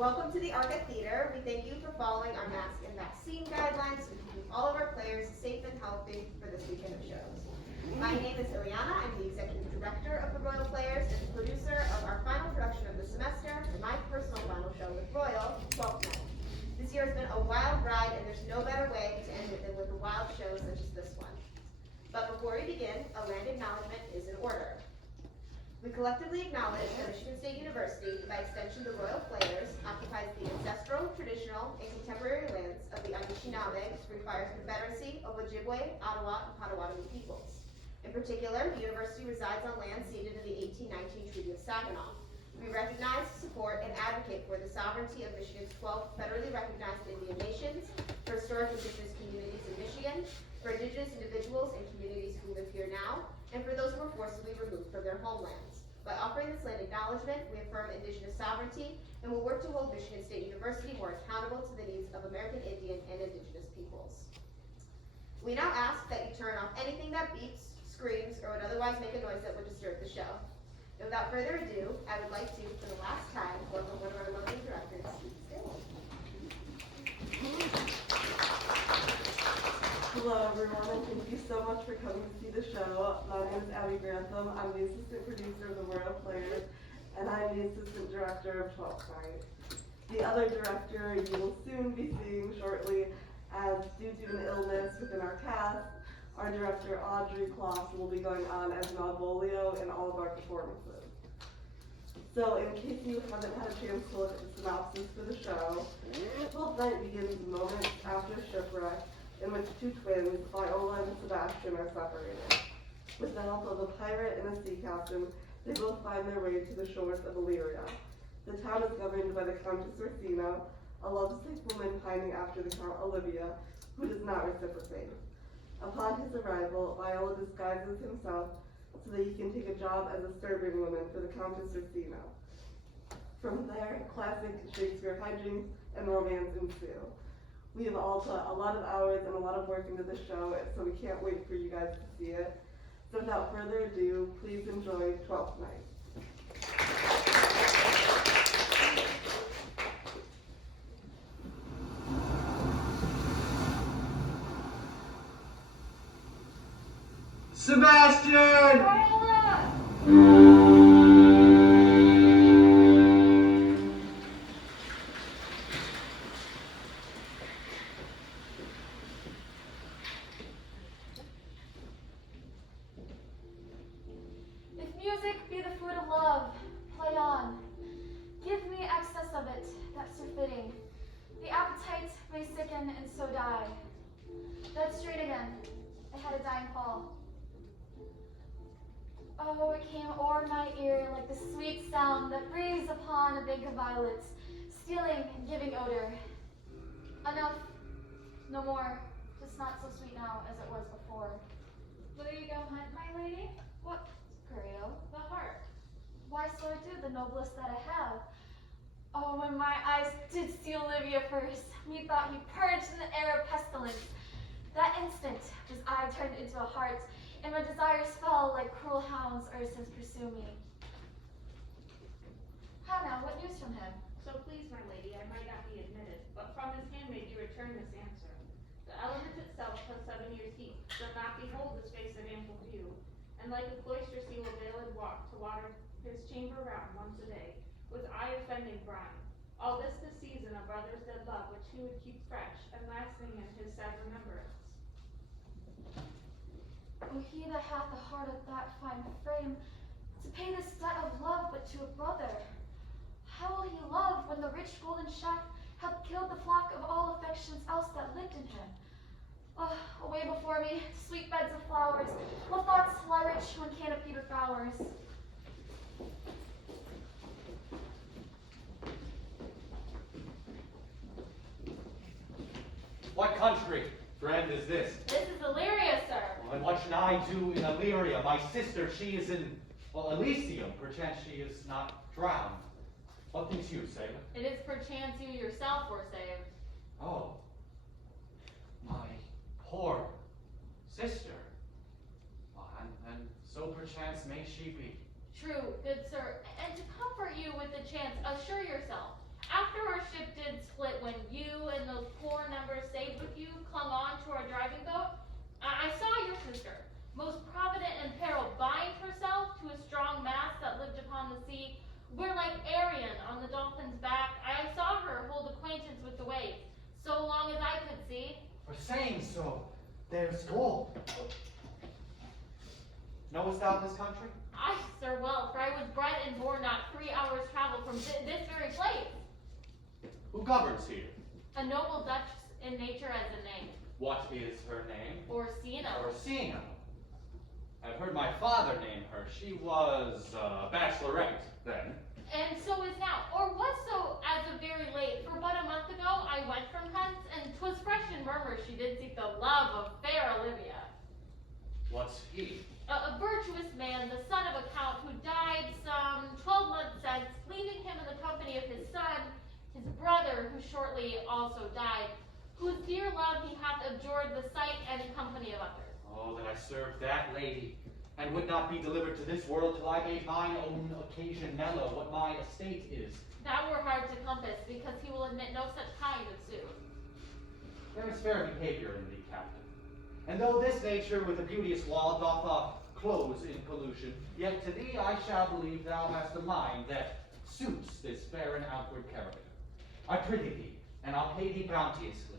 Welcome to the Arca Theater. We thank you for following our mask and vaccine guidelines so we can keep all of our players safe and healthy for this weekend of shows. My name is Ileana. I'm the executive director of the Roial Players and the producer of our final production of the semester and my personal final show with Roial, Twelfth Night. This year has been a wild ride, and there's no better way to end it than with a wild show such as this one. But before we begin, a land acknowledgement is in order. We collectively acknowledge that Michigan State University, by extension the Roial Players, occupies the ancestral, traditional, and contemporary lands of the Anishinaabe, Free Fire Confederacy of Ojibwe, Ottawa, and Potawatomi peoples. In particular, the university resides on land ceded in the 1819 Treaty of Saginaw. We recognize, support, and advocate for the sovereignty of Michigan's 12 federally recognized Indian nations, for historic indigenous communities in Michigan, for indigenous individuals and communities who live here now, and for those who were forcibly removed from their homelands. By offering this land acknowledgement, we affirm indigenous sovereignty and will work to hold Michigan State University more accountable to the needs of American Indian and indigenous peoples. We now ask that you turn off anything that beeps, screams, or would otherwise make a noise that would disturb the show. And without further ado, I would like to, for the last time, welcome one of our lovely directors, Steve Still. Hello everyone, and thank you so much for coming to see the show. My name is Abby Grantham. I'm the assistant producer of the Roial Players, and I'm the assistant director of Twelfth Night. The other director you will soon be seeing shortly, as due to an illness within our cast, our director Audrey Kloss will be going on as Malvolio in all of our performances. So in case you haven't had a chance to look at the synopsis for the show, Twelfth Night begins moments after shipwreck, in which two twins, Viola and Sebastian, are separated. With the help of a pirate and a sea captain, they both find their way to the shores of Illyria. The town is governed by the Countess Orsino, a lovesick woman pining after the Count Olivia, who does not reciprocate. Upon his arrival, Viola disguises himself so that he can take a job as a serving woman for the Countess Orsino. From there, classic Shakespeare hijinks and romance ensue. We have all put a lot of hours and a lot of work into the show, so we can't wait for you guys to see it. So without further ado, please enjoy Twelfth Night. Sebastian! If music be the food of love, play on. Give me excess of it, that's so fitting. The appetite may sicken and so die. That's straight again. I had a dying fall. Oh, it came o'er my ear like the sweet sound that breathes upon a bank of violets, stealing and giving odor. Enough. No more. Just not so sweet now as it was before. Will you go hunt, my lady? What, Roial? The heart. Why so I do, the noblest that I have? Oh, when my eyes did see Olivia first, methought he purged in the air of pestilence. That instant his eye turned into a heart, and my desires fell like cruel hounds Ursins pursue me. How now, what news from him? So please, my lady, I might not be admitted, but from his handmaid you return this answer. The element itself has 7 years' heat, does not behold the space of ample view, and like a cloister sea will veiled walk to water his chamber round once a day, with eye offending brine. All this the season of brother's dead love, which he would keep fresh, and lasting in his sad remembrance. Oh, he that hath a heart of that fine frame, to pay this debt of love but to a brother. How will he love when the rich golden shaft hath killed the flock of all affections else that lived in him? Oh, away before me, sweet beds of flowers, will thoughts lie rich when canopied with bowers. What country, friend, is this? This is Illyria, sir. And what should I do in Illyria? My sister, she is in, well, Elysium. Perchance she is not drowned. What thinks you, sailor? It is perchance you yourself were saved. Oh, my poor sister. And so perchance may she be. True, good sir, and to comfort you with the chance, assure yourself, after her ship did split when you and those poor numbers saved with you clung on to our driving boat. I saw your sister, most provident in peril, bind herself to a strong mast that lived upon the sea. We're like Arion on the dolphin's back. I saw her hold acquaintance with the waves, so long as I could see. For saying so, there's gold. Knowest thou this country? Aye, sir, well, for I was bred and born not 3 hours' travel from this very place. Who governs here? A noble duchess in nature as a name. What is her name? Orsino. Orsino. I've heard my father name her. She was bachelorette then. And so is now, or was so as of very late. For but a month ago I went from hence, and 'twas fresh in murmurs she did seek the love of fair Olivia. What's he? A virtuous man, the son of a count, who died some 12 months since, leaving him in the company of his son, his brother, who shortly also died, whose dear love he hath abjured the sight and company of others. Oh, that I served that lady, and would not be delivered to this world till I made mine own occasion mellow what my estate is. That were hard to compass, because he will admit no such kind of suit. There is fair behavior in thee, captain. And though this nature with a beauteous wall doth close in pollution, yet to thee I shall believe thou hast a mind that suits this fair and outward character. I prithee thee, and I'll pay thee bounteously.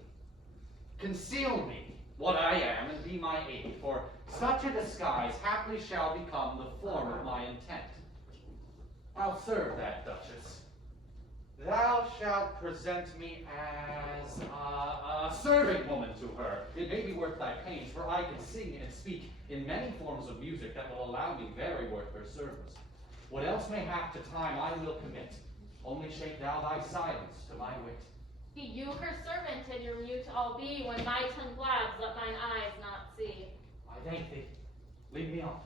Conceal me what I am, and be my aid, for such a disguise haply shall become the form of my intent. I'll serve that duchess. Thou shalt present me as a serving woman to her. It may be worth thy pains, for I can sing and speak in many forms of music that will allow me very worth her service. What else may hap to time I will commit. Only shape thou thy silence to my wit. Be you her servant, and your mute I'll be. When my tongue blabs, let mine eyes not see. I thank thee. Lead me on.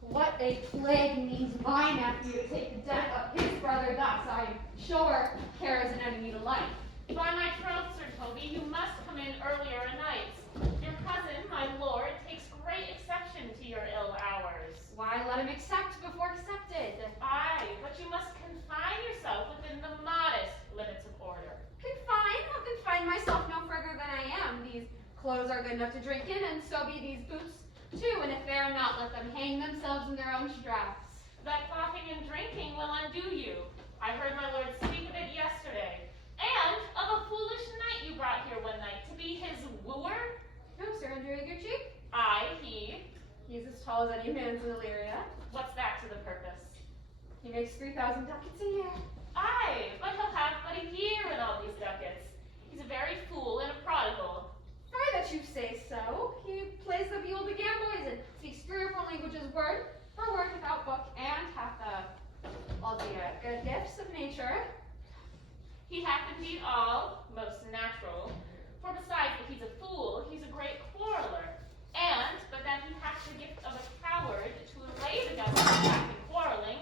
What a plague means my nephew to take the death of his brother thus, I am sure, care as an enemy to life. By my troth, Sir Toby, you must come in earlier a night. Your cousin, my lord, takes great exception to your ill hours. Why, let him accept before accepted. Aye, but you must confine yourself within the modest limits of order. Confine? I'll confine myself no further than I am. These clothes are good enough to drink in, and so be these boots too, and if they are not, let them hang themselves in their own straps. That quaffing and drinking will undo you. I heard my lord speak of it yesterday. And of a foolish knight you brought here one night to be his wooer. No, Sir Andrew Eagercheek? Aye, he. He's as tall as any man's in Illyria. What's that to the purpose? He makes 3,000 ducats a year. Aye, but he'll have but a year in all these ducats. He's a very fool and a prodigal. Fine that you say so. He plays the viol de gamboys and speaks 3 or 4 languages word for word without book, and hath all the good gifts of nature. He hath indeed all, most natural. For besides that he's a fool, he's a great quarreler. And, but that he hath the gift of a coward to allay the government back in quarreling,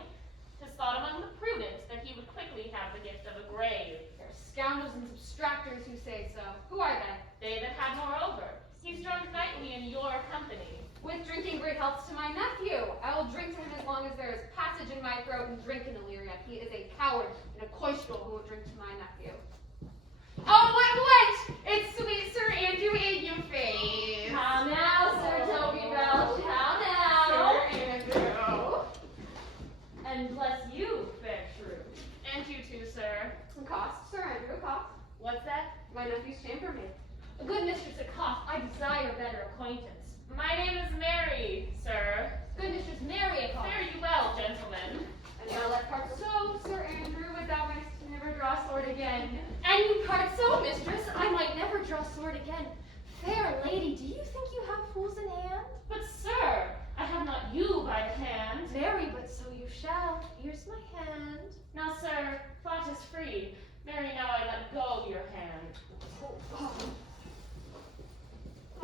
'tis thought among the prudent that he would quickly have the gift of a grave. There are scoundrels and subtractors who say so. Who are they? They that had moreover. He's drunk nightly in your company. With drinking great healths to my nephew. I will drink to him as long as there is passage in my throat and drink in Illyria. He is a coward and a coistrel who will drink to my nephew. Oh, what? It's sweet Sir Andrew in your face. How now, Sir Toby Belch? How now? Sir Andrew. And bless you, fair shrew. And you too, sir. Cost, Sir Andrew, cost. What's that? My nephew's chambermaid. A good mistress at cost, I desire better acquaintance. My name is Mary, sir. Good mistress Mary at cost. Fare you well, gentlemen. And now let part so, Sir Andrew, would thou mightst never draw sword again. And you part so, mistress, I might never draw sword again. Fair lady, do you think you have fools in hand? But sir, I have not you by the hand. Very, but so you shall. Here's my hand. Now, sir, thought is free. Mary, now I let go your hand. Oh,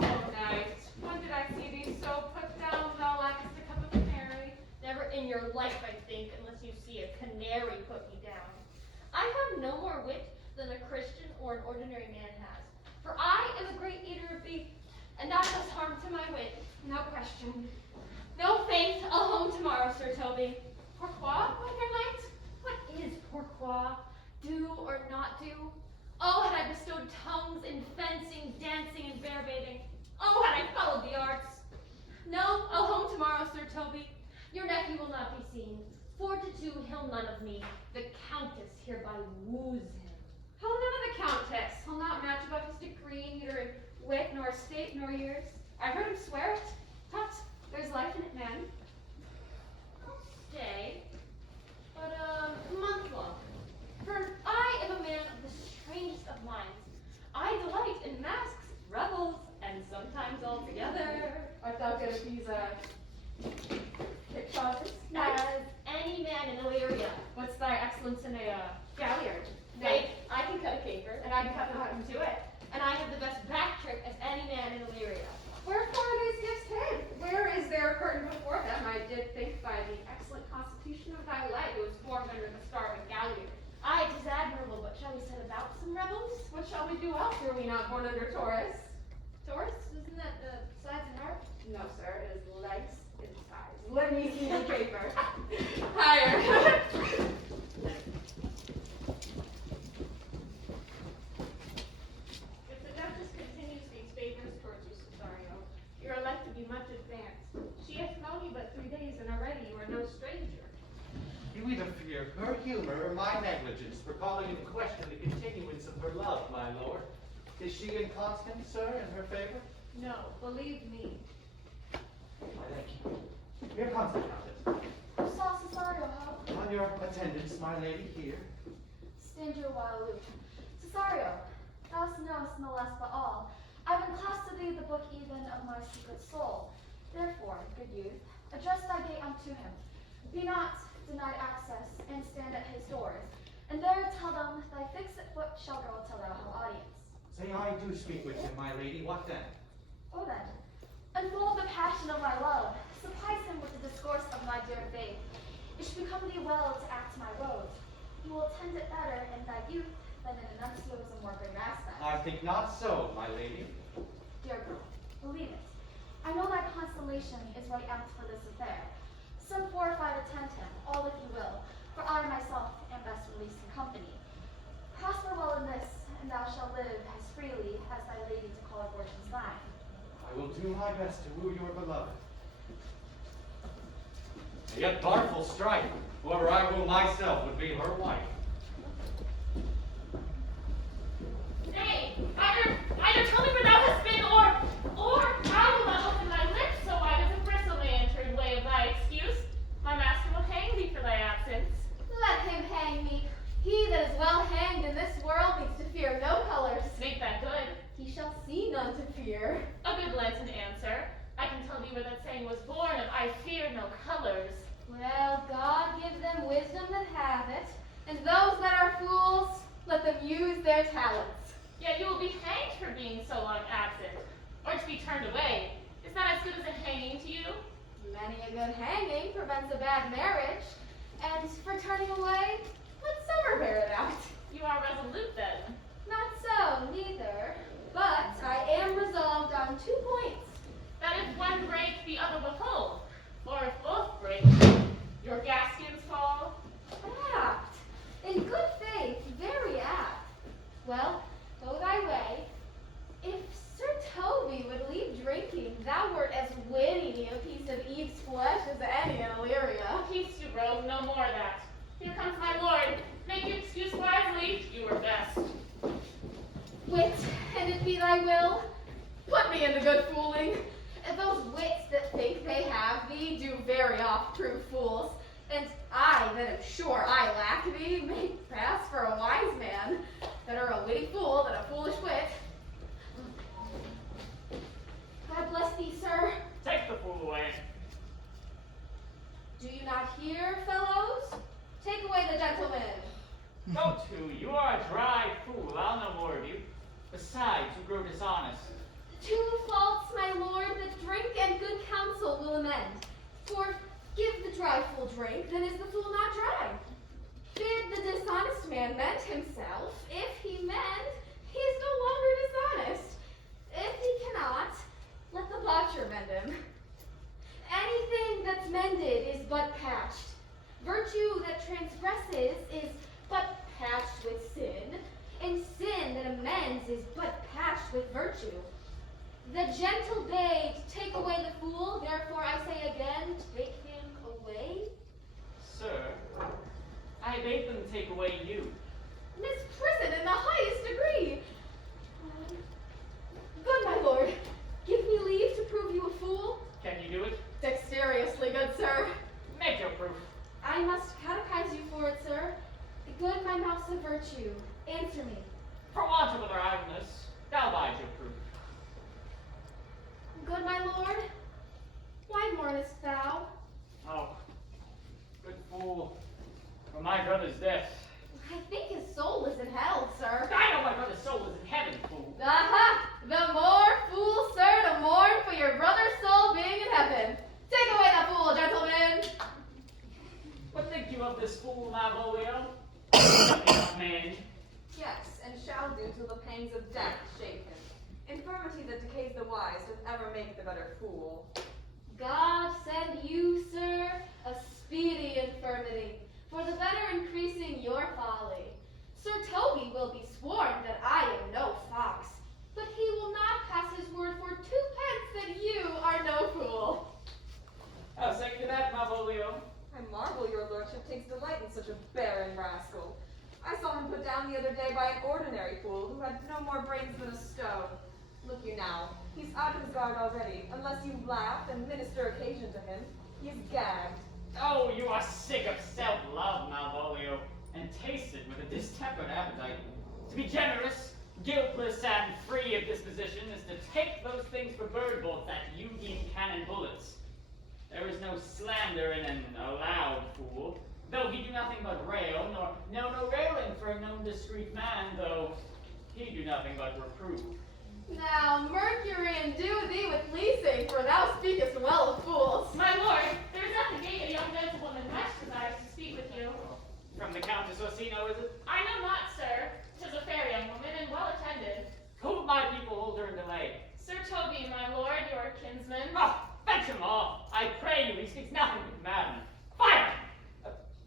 knight, when did I see thee so put down thou lackest a cup of Mary? Never in your life, I think, unless you see a canary put me down. I have no more wit than a Christian or an ordinary man has. For I am a great eater of beef, and that does harm to my wit. No question. No faith, I'll home tomorrow, Sir Toby. Pourquoi, my fair knight? What is pourquoi? Do or not do? Oh, had I bestowed tongues in fencing, dancing, and bear baiting. Oh, had I followed the arts. No, I'll home tomorrow, Sir Toby. Your nephew will not be seen. For to do he'll none of me. The Countess hereby woos him. He'll none of the Countess. He'll not match above his degree, neither in wit, nor estate, nor years. I've heard him swear it. Tut, there's life in it, man. I'll stay, but a month longer. For I am a man of the strangest of minds. I delight in masks, revels, and sometimes all together. Art thou good at these, pickpockets? As any man in Illyria. What's thy excellence in a galliard? Nay, I can cut a caper, and I can cut the button to it. And I have the best back trick as any man in Illyria. Wherefore are these gifts hid? Where is there a curtain before them? I did think by the excellent constitution of thy leg it was formed under the star of a galliard. Aye, 'tis admirable, but shall we set about some rebels? What shall we do else? Were we not born under Taurus? Taurus? Isn't that the sides and heart? No, sir, it is legs in size. Let me see the caper. Higher. If the Duchess continues these favors towards you, Cesario, you are like to be much advanced. She has known you but 3 days, and already you are no stranger. You either fear her humor or my negligence for calling into question the continuance of her love, my lord. Is she inconstant, sir, in her favor? No, believe me. I thank you. Here comes the Countess. You saw Cesario, huh? On your attendance, my lady, here. Stand you a while aloof. Cesario, thou knowest no less but all. I've enclassed to thee the book even of my secret soul. Therefore, good youth, address thy gate unto him. Be not denied access, and stand at his doors. And there tell them thy fixed foot shall go till thou have audience. Say I do speak with him, my lady, what then? Oh then, unfold the passion of my love. Surprise him with the discourse of my dear faith. It should become thee well to act my rose. You will tend it better in thy youth than in a nuncio's of more great aspect. I think not so, my lady. Dear girl, believe it. I know thy constellation is right apt for this affair. Some 4 or 5 attend him, all if you will, for I myself am best released in company. Prosper well in this, and thou shalt live as freely as thy lady to call her fortunes thine. I will do my best to woo your beloved. And yet dartful strife, whoever I woo myself would be her wife. Nay, either tell me where thou hast been, or I will not open thy lips so wide as a bristle may enter in way of thy excuse. My master will hang thee for thy absence. Let him hang me. He that is well hanged in this world needs to fear no colors. Make that good. He shall see none to fear. A good Lenten answer. I can tell thee where that saying was born of I fear no colors. Well, God give them wisdom that have it, and those that are fools, let them use their talents. Yet you will be hanged for being so long absent, or to be turned away. Is that as good as a hanging to you? Many a good hanging prevents a bad marriage, and for turning away, let summer bear it out. You are resolute then. Not so, neither, but I am resolved on 2 points. That if one break, the other will hold. Or if both break, your gaskins fall. Apt. In good faith, very apt. Well, go thy way. If Sir Toby would leave drinking, thou wert as witty a piece of Eve's flesh as any in Illyria. Peace you rogue, no more of that. Here comes my lord. Make your excuse wisely. You were best. Wit, and it be thy will, put me into good fooling. And those wits that think they have thee do very oft prove fools. And I, that am sure I lack thee, may pass for a wise man. Better a witty fool than a foolish wit. God bless thee, sir. Take the fool away. Do you not hear, fellows? Take away the gentleman. Go to, you are a dry fool, I'll know more of you. Besides, you grow dishonest. 2 faults, my lord, that drink and good counsel will amend. For give the dry fool drink, then is the fool not dry. Bid the dishonest man mend himself. If he mend, he is no longer dishonest. If he cannot, let the botcher mend him. Anything that's mended is but patched. transgresses is but patched with sin, and sin that amends is but patched with virtue. The gentle babe take away the fool, therefore I say again, take him away. Sir, I bade them take away you. Miss prison in the highest degree. Good my lord, give me leave to prove you a fool. Can you do it? Dexterously, good sir. Make your proof. I must catechize you for it, sir. Good my mouse of virtue, answer me. For want of other idleness, thou bide your proof. Good my lord, why mournest thou? Oh, good fool. For my brother's death. I think his soul is in hell, sir. I know my brother's soul is in heaven, fool. Aha! The more fool, sir, to mourn for your brother's soul being in heaven. Take away the fool, gentlemen. What think you of this fool, my Roial? Young man. Yes, and shall do till the pangs of death shake him. Infirmity that decays the wise doth ever make the better fool. God send you, sir, a speedy infirmity, for the better increasing your folly. Sir Toby will be sworn that I am no fox, but he will not pass his word for 2 pence that you are no fool. I'll say to that, my Roial. I marvel your lordship takes delight in such a barren rascal. I saw him put down the other day by an ordinary fool who had no more brains than a stone. Look you now, he's out of his guard already. Unless you laugh and minister occasion to him, he's gagged. Oh, you are sick of self-love, Malvolio, and tasted with a distempered appetite. To be generous, guiltless, and free of disposition is to take those things for bird bolts that you deem cannon bullets. There is no slander in an allowed fool, though he do nothing but rail, nor no railing for a known discreet man, though he do nothing but reprove. Now, Mercury endue thee with leasing, for thou speakest well of fools. My lord, there is at the gate a young gentlewoman much desires to speak with you. From the Countess Orsino, is it? I know not, sir. 'Tis a fair young woman and well attended. Who my people hold her in delay? Sir Toby, my lord, your kinsman. Ah, fetch him off! I pray you, he speaks nothing but madden. Fire!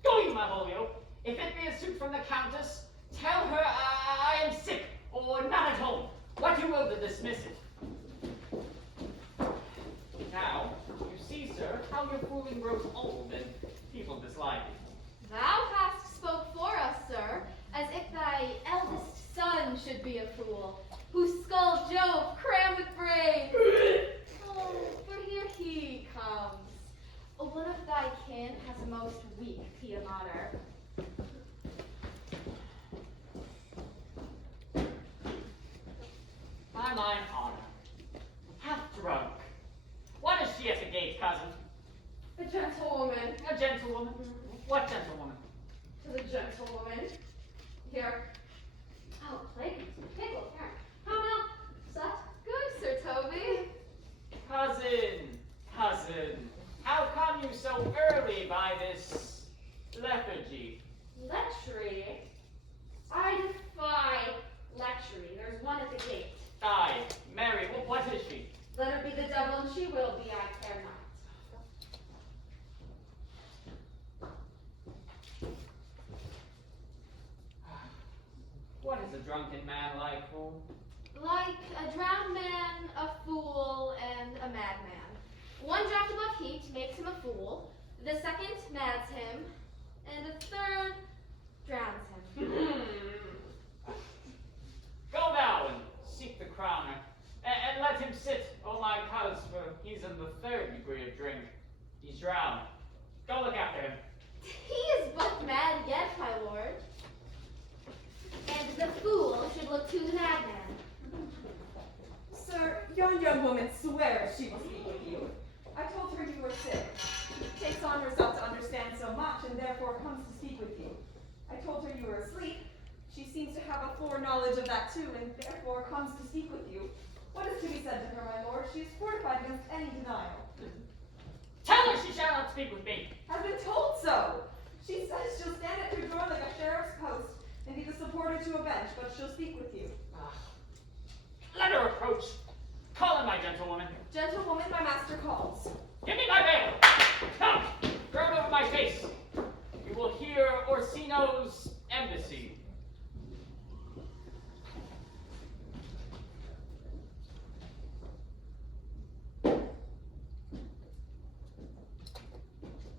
Go you, my Volio. If it be a suit from the Countess, tell her I am sick, or not at home. What you will to dismiss it. Now, you see, sir, how your fooling grows old, and people dislike it. Thou hast spoke for us, sir, as if thy eldest son should be a fool, whose skull Jove crammed with brains. Oh, but here he comes. One of thy kin has a most weak pia mater. By mine honor, half drunk. What is she at the gate, cousin? A gentlewoman. A gentlewoman? What gentlewoman? To the gentlewoman. Here. Oh, plague pickle. Here. How now? Such good, Sir Toby. Cousin, how come you so early by this lethargy? Lechery. I defy lechery. There's one at the gate. Aye, Mary, what is she? Let her be the devil and she will be, I care not. What is a drunken man like, fool? Like a drowned man, a fool, and a madman. One draught above heat makes him a fool, the second mads him, and the third drowns him. Go now and seek the crowner, and let him sit, oh my cuz, for he's in the 3rd degree of drink. He's drowned. Go look after him. He is but mad yet, my lord. And the fool should look to the madman. Sir, yon young woman swears she will speak with you. I told her you were sick. She takes on herself to understand so much and therefore comes to speak with you. I told her you were asleep. She seems to have a foreknowledge of that too and therefore comes to speak with you. What is to be said to her, my lord? She is fortified against any denial. Tell her she shall not speak with me. I've been told so. She says she'll stand at your door like a sheriff's post and be the supporter to a bench, but she'll speak with you. Let her approach. Call in my gentlewoman. Gentlewoman, my master calls. Give me my veil. Come, throw it over my face. You will hear near Orsino's embassy.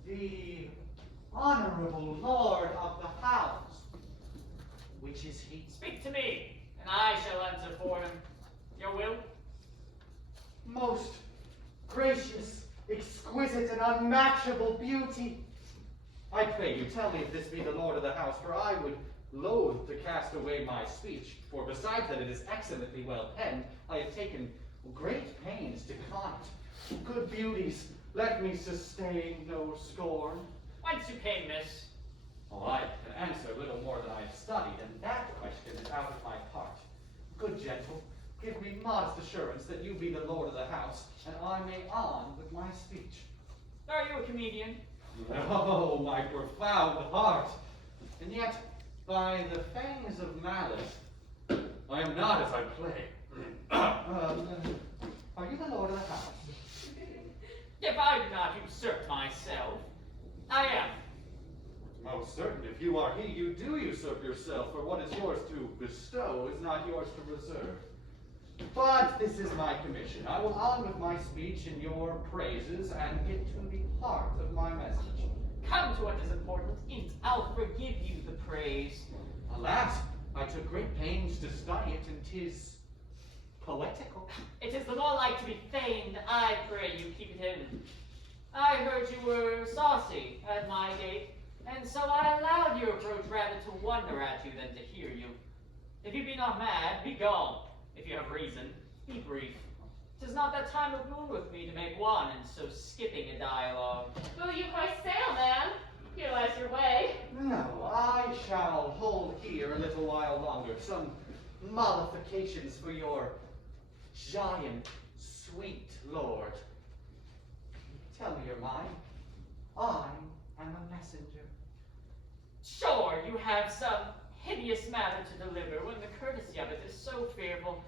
The honorable lord of the house. Which is he? Speak to me, and I shall answer for him. Your will? Most gracious, exquisite, and unmatchable beauty. I pray you, tell me if this be the lord of the house, for I would loathe to cast away my speech, for besides that it is excellently well penned, I have taken great pains to con it. Good beauties, let me sustain no scorn. Whence you came, miss? Oh, I can answer little more than I have studied, and that question is out of my part. Good gentle, give me modest assurance that you be the lord of the house, and I may on with my speech. Are you a comedian? No, my profound heart. And yet, by the fangs of malice, I am not as I play. Are you the lord of the house? If I do not usurp myself, I am. Most certain, if you are he, you do usurp yourself, for what is yours to bestow is not yours to reserve. But this is my commission. I will on with my speech in your praises and get to the heart of my message. Come to what is important. I'll forgive you the praise. Alas, I took great pains to study it, and 'tis poetical. It is the more like to be feigned. I pray you keep it in. I heard you were saucy at my gate, and so I allowed your approach rather to wonder at you than to hear you. If you be not mad, be gone. If you have reason, be brief. 'Tis not that time of moon with me to make one, and so skipping a dialogue. Will you hoist sail, man? Here lies your way. No, I shall hold here a little while longer. Some mollifications for your giant, sweet lord. Tell me your mind. I am a messenger. Sure, you have some hideous matter to deliver when the courtesy of it is so fearful.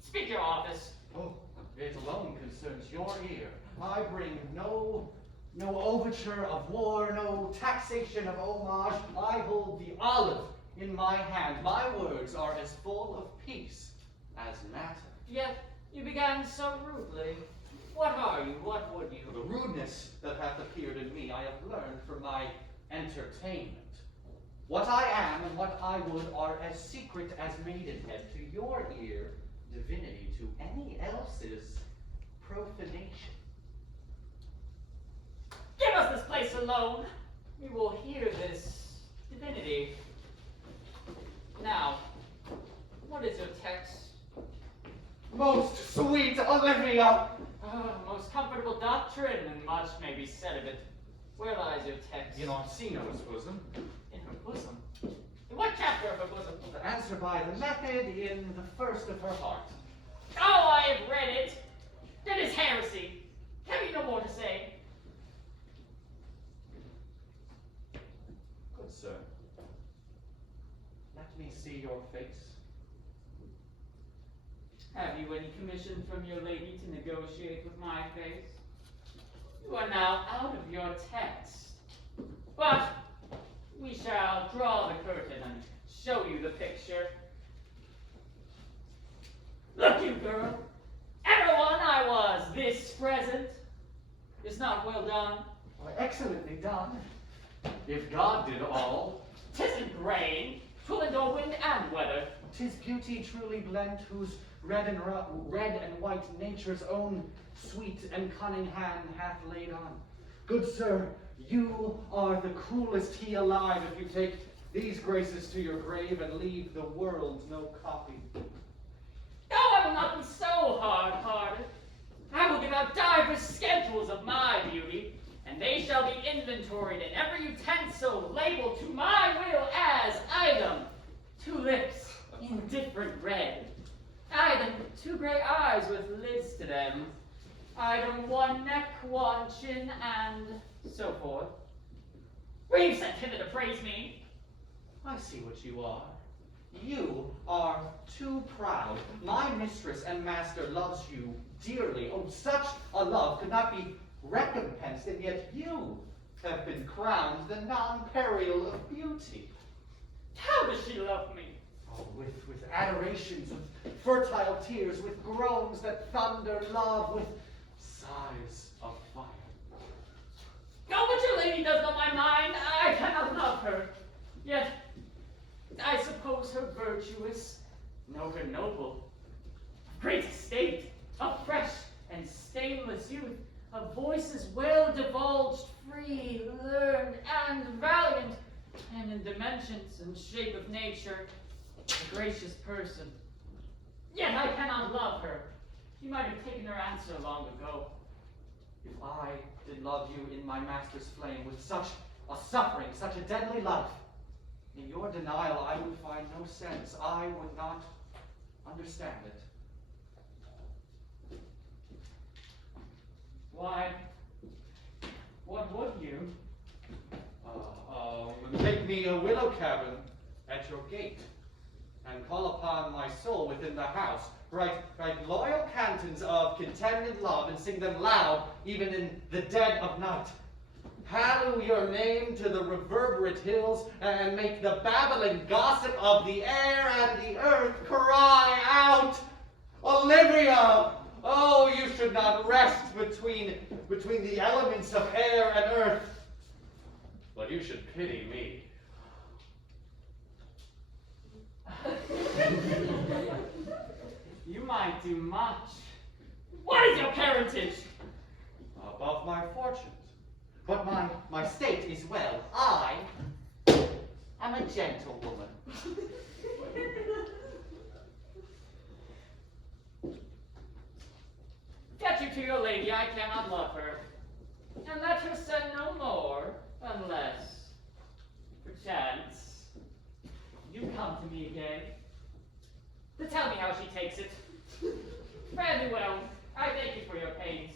Speak your office. Oh, it alone concerns your ear. I bring no overture of war, no taxation of homage. I hold the olive in my hand. My words are as full of peace as matter. Yet you began so rudely. What are you? What would you? The rudeness that hath appeared in me I have learned from my entertainment. What I am and what I would are as secret as maidenhead to your ear, divinity to any else's profanation. Give us this place alone. We will hear this divinity. Now, what is your text? Most sweet Olivia! Most comfortable doctrine, and much may be said of it. Where lies your text? In Orsino's bosom. In her bosom. In what chapter of her bosom? To answer by the method in the first of her heart. Oh, I have read it. That is heresy. Have you no more to say? Good sir, let me see your face. Have you any commission from your lady to negotiate with my face? You are now out of your text. But we shall draw the curtain and show you the picture. Look, you girl. Everyone I was this present. It's not well done. Why, excellently done. If God did all, 'Tisn't rain, 'twill endure wind and weather. 'tis beauty truly blent, whose red and white nature's own sweet and cunning hand hath laid on. Good sir, you are the cruelest he alive if you take these graces to your grave and leave the world no copy. Oh, I will not be so hard-hearted. I will give out divers schedules of my beauty, and they shall be inventoried in every utensil labeled to my will as item 2 lips, indifferent red. Item 2 gray eyes with lids to them. Item 1 neck, 1 chin, and so forth. Were you sent hither to praise me? I see what you are. You are too proud. My mistress and master loves you dearly. Oh, such a love could not be recompensed, and yet you have been crowned the non-peril of beauty. How does she love me? Oh, with adorations, with fertile tears, with groans that thunder love, with sighs of fire. Oh, but your lady does know my mind. I cannot love her. Yet, I suppose her virtuous, know her noble, of great estate, of fresh and stainless youth, of voices well divulged, free, learned, and valiant, and in dimensions and shape of nature, a gracious person. Yet I cannot love her. You might have taken her answer long ago. If I did love you in my master's flame with such a suffering, such a deadly life, in your denial I would find no sense. I would not understand it. Why? What would you? Make me a willow cabin at your gate, and call upon my soul within the house. Write loyal cantons of contended love, and sing them loud, even in the dead of night. Hallow your name to the reverberate hills, and make the babbling gossip of the air and the earth cry out, Olivia! Oh, you should not rest between the elements of air and earth, but you should pity me. You might do much. What is your parentage? Above my fortunes, but my state is well. I am a gentlewoman. Get you to your lady, I cannot love her. And let her send no more, unless, perchance, you come to me again, to tell me how she takes it. Fare thee well. I thank you for your pains.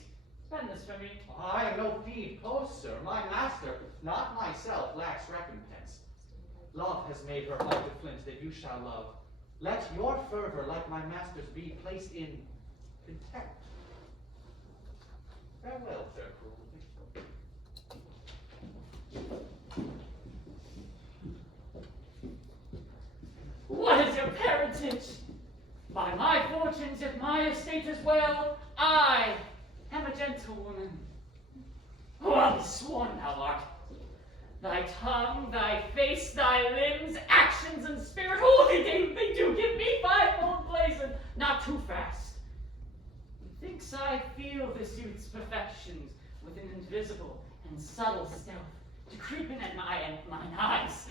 Spend this for me. I am no feed post, sir. My master, not myself, lacks recompense. Love has made her heart of flint that you shall love. Let your fervor, like my master's, be placed in contempt. Farewell, fair cruelty. What is your parentage? By my fortunes, if my estate is well, I am a gentlewoman. Well sworn thou art. Thy tongue, thy face, thy limbs, actions, and spirit, oh, they do give me fivefold place, and not too fast. Methinks I feel this youth's perfections with an invisible and subtle stealth to creep in at mine eyes.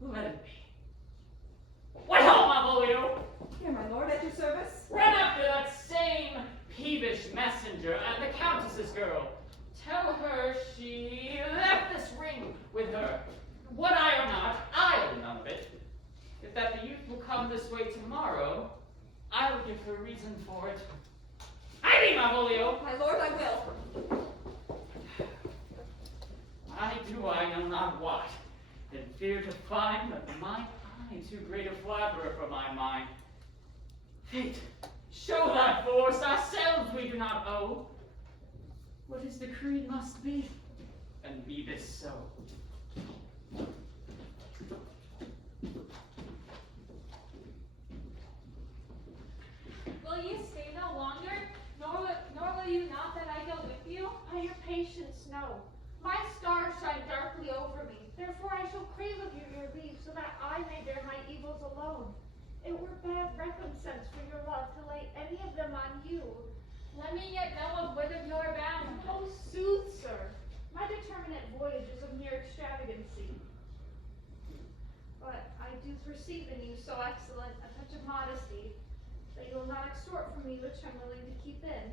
Let it be. What ho, Malvolio? Here, my lord, at your service. Run after that same peevish messenger and the countess's girl. Tell her she left this ring with her. What I or not, I'll none of it. If that the youth will come this way tomorrow, I will give her reason for it. I thee, Malvolio. My lord, I will. I know not what, and fear to find that mine eye too great a flatterer for my mind. Fate, show thy force, ourselves we do not owe. What is decreed must be, and be this so. Will you stay no longer? Nor will you not that I go with you? By your patience, no. My stars shine darkly over me. Therefore I shall crave of you your leave, so that I may bear my evils alone. It were bad recompense for your love to lay any of them on you. Let me yet know of whither you are bound. Oh, sooth, sir, my determinate voyage is of mere extravagancy. But I do perceive in you so excellent a touch of modesty, that you will not extort from me which I'm willing to keep in.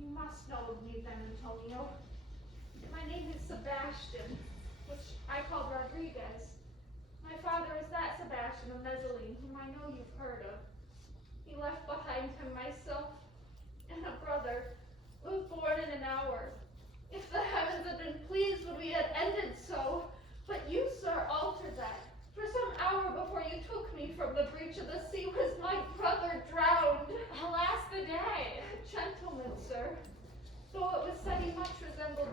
You must know of me then, Antonio. My name is Sebastian, which I called Rodriguez. My father is that Sebastian of Mezzaline, whom I know you've heard of. He left behind him myself and a brother, who was born in an hour. If the heavens had been pleased when we had ended so, but you, sir, altered that. For some hour before you took me from the breach of the sea was my brother drowned. Alas the day! Gentlemen, sir, though it was said he much resembled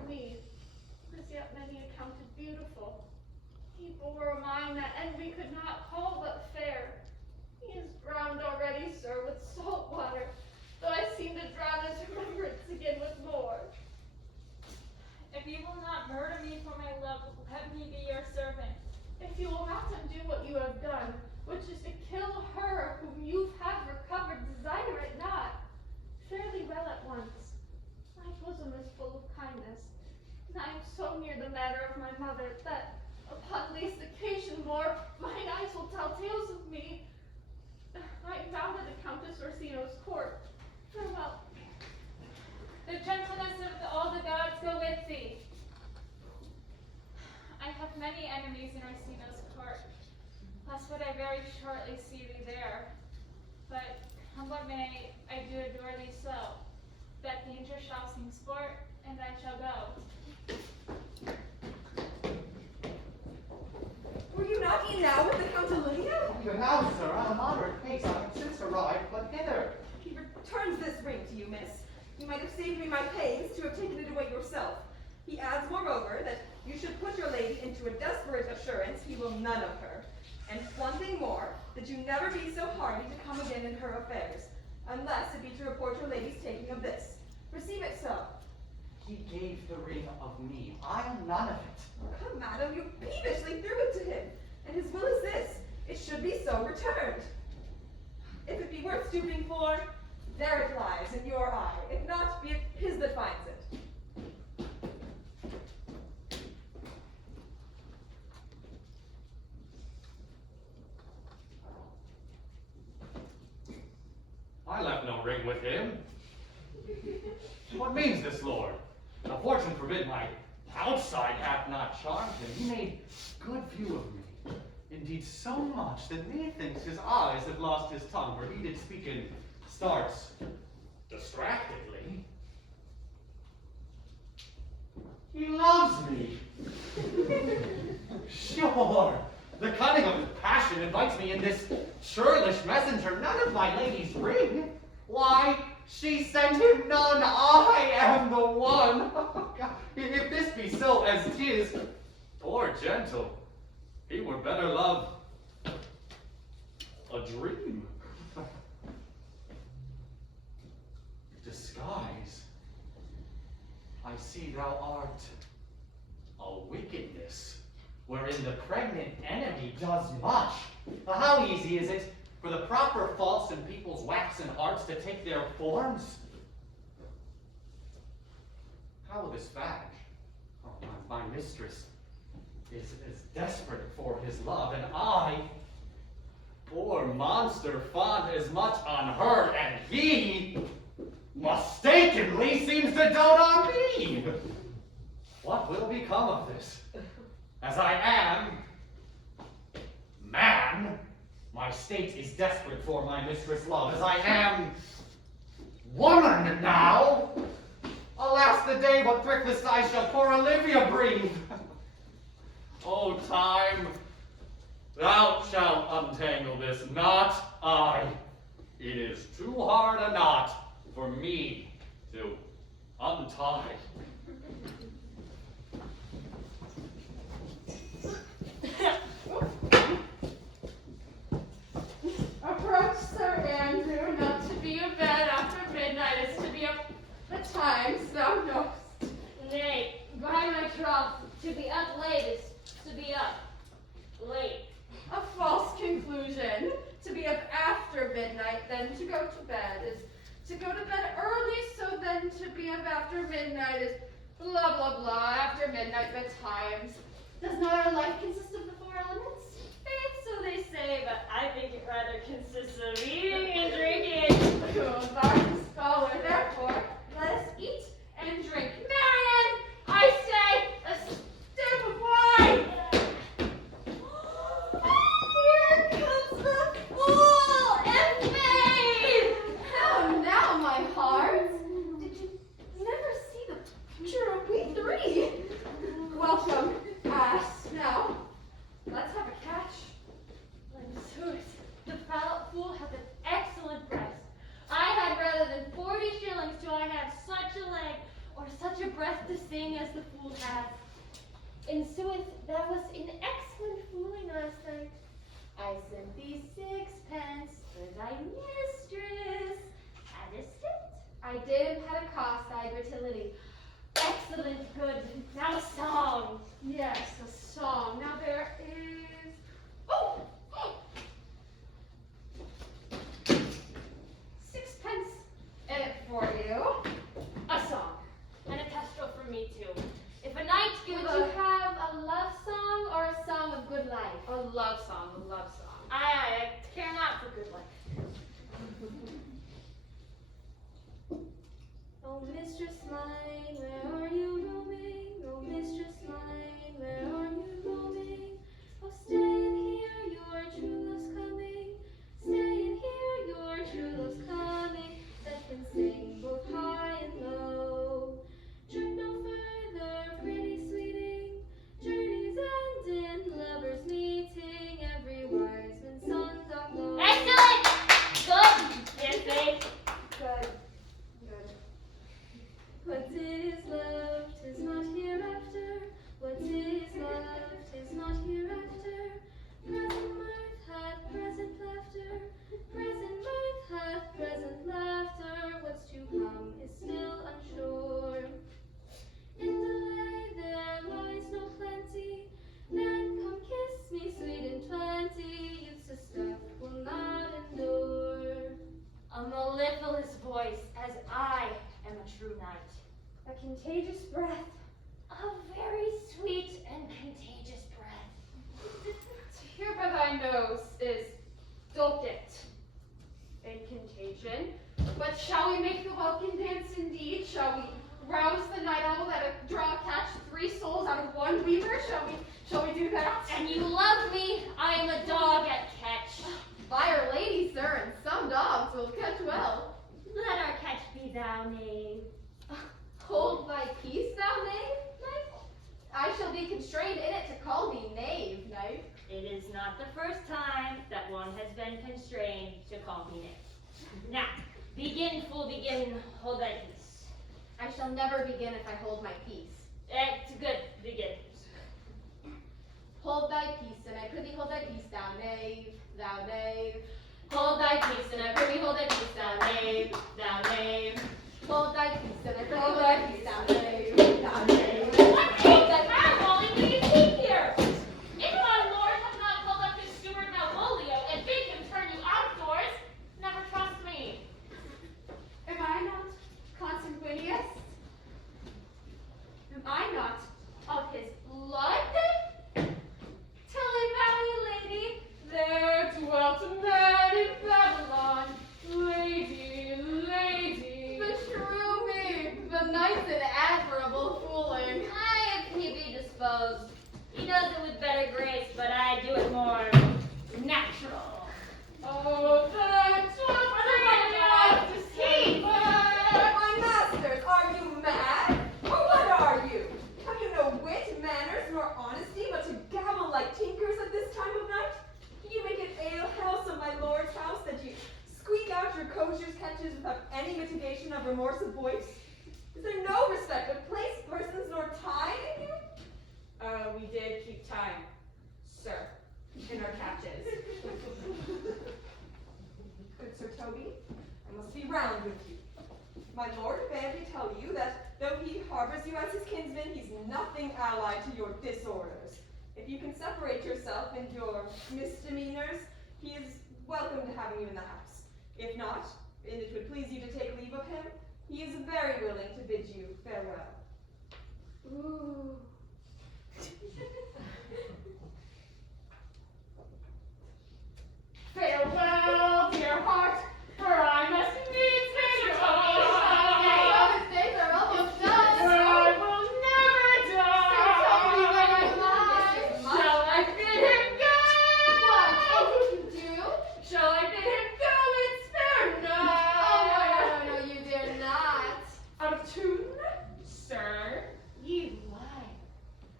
care of my mother, that upon least occasion more, mine eyes will tell tales of me. I am bound to the Countess Orsino's court. Farewell. The gentleness of all the gods go with thee. I have many enemies in Orsino's court, lest would I very shortly see thee there. But come what may, I do adore thee so, that danger shall seem sport, and I shall go. Were you not eaten now with the Count Lydia? Even now, sir, at a moderate pace, I have since arrived, but hither. He returns this ring to you, miss. You might have saved me my pains to have taken it away yourself. He adds, moreover, that you should put your lady into a desperate assurance he will none of her. And one thing more, that you never be so hardy to come again in her affairs, unless it be to report your lady's taking of this. Receive it so. He gave the ring of me. I am none of it. Come, madam, you peevishly threw it to him, and his will is this, it should be so returned. If it be worth stooping for, there it lies in your eye. If not, be it his that finds it. I left no ring with him. What means this, Lord? Now fortune forbid my outside hath not charmed him. He made good view of me. Indeed, so much that methinks his eyes have lost his tongue, for he did speak in starts distractedly. He loves me. Sure, the cunning of his passion invites me in this churlish messenger, none of my lady's ring. Why, she sent him none, I am the one. Oh, God. If this be so as 'tis, poor gentle, he would better love a dream. Disguise. I see thou art a wickedness, wherein the pregnant enemy does much. How easy is it for the proper faults in people's waxen hearts to take their forms? How will this fadge? Oh, my mistress is desperate for his love, and I, poor monster, fond as much on her, and he mistakenly seems to dote on me. What will become of this? As I am man, my state is desperate for my mistress' love. As I am woman now, alas the day what thriftless I shall poor Olivia breathe. O time, thou shalt untangle this, not I. It is too hard a knot for me to untie. Approach, Sir Andrew. Not to be abed after midnight is to be up betimes, thou knowest. Nay, by my troth, to be up late is to be up late. A false conclusion. To be up after midnight, then to go to bed is to go to bed early, so then to be up after midnight is blah blah blah after midnight betimes. Does not our life consist of the four elements? Faith, so they say, but I think it rather consists of eating and drinking. Thou art a scholar, therefore, let us eat and drink. Marian, I say, a step of wine! Here comes the fool, Effie! How now, my heart? Did you never see the picture of we three? Welcome, ass. Now, let's have a catch. Sooth, the fool hath an excellent breast. I had rather than 40 shillings till I had such a leg or such a breast to sing as the fool hath. In sooth, that was an excellent fooling last night. I sent thee 6pence for thy mistress. Hadst it? I did had a cost, thy fertility. Excellent, good. Now a song. Yes, a song. Now there is. Oh! 6pence. For you. A song. And a kestrel for me too. If a knight Would give you a... have of good life. A love song, a love song. I care not for good life. Oh, mistress mine, where are you roaming? Oh, mistress mine, where are you roaming? Oh, stay in here, your true love's coming. Stay in here, your true love's coming. That can sing both high and low. Journey no further, pretty sweeting. Journeys end in lovers meeting. Every wise man's son doth know. Excellent! Good! Yes, babe. Good. Good. What is love? 'Tis not hereafter. What is love? 'Tis not hereafter. Present mirth hath present laughter. Present mirth hath present laughter. What's to come is still unsure. In delay there lies no plenty. Then come kiss me, sweet and 20. Youth's stuff will not endure. A mellifluous voice, as I am a true knight. A contagious breath. A very sweet and contagious breath. To hear by thy nose is dulcet and contagion. But shall we make the welkin dance indeed? Shall we rouse the night owl that draw catch 3 souls out of 1 weaver? Shall we do that? And you love me, I am a dog at catch. By Our Lady, sir, and some dogs will catch well. Let our catch be thou, knave. Hold thy peace, thou knave, knight. I shall be constrained in it to call thee knave, knight. It is not the first time that one has been constrained to call me knave. Now, begin, fool, begin, hold thy peace. I shall never begin if I hold my peace. It's good, begin. Hold thy peace, and I prithee hold thy peace, thou knave, thou knave. Hold thy peace, and I prithee hold thy peace, thou knave, thou knave. Hold thy peace, and I prithee hold thy peace, thou knave, thou knave. What is that Molly? What do you think here? If my lord has not called up his steward Malvolio and bid him turn you out of doors, never trust me. Am I not consanguineous? Am I not of his blood? Tell a valley lady, there dwelt a man in Babylon. Lady, lady. Beshrew me, the nice and admirable fooling. Aye, if he be disposed. He does it with better grace, but I do it more natural. Oh, the Otherwise, deceit! My masters, are you mad? Or what are you? Have you no wit, manners, nor honesty, but to gabble like tinkers at this time of night? Do you make an ale house of my lord's house that you squeak out your coacher's catches without any mitigation of remorse of voice? Is there no respect of place, persons, nor time in you? We did keep time, sir, in our catches. Good Sir Toby, I must be round with you. My lord bade me tell you that though he harbors you as his kinsman, he's nothing allied to your disorders. If you can separate yourself and your misdemeanors, he is welcome to having you in the house. If not, and it would please you to take leave of him, he is very willing to bid you farewell. Ooh. Farewell, dear heart, for I must needs take you home. His days are almost done. Where I will never die. So tell me when I lie. Shall I bid him go? What? Oh, did you do? Shall I bid him go and spare not? Oh, no, you dare not. Out of tune, sir? You lie.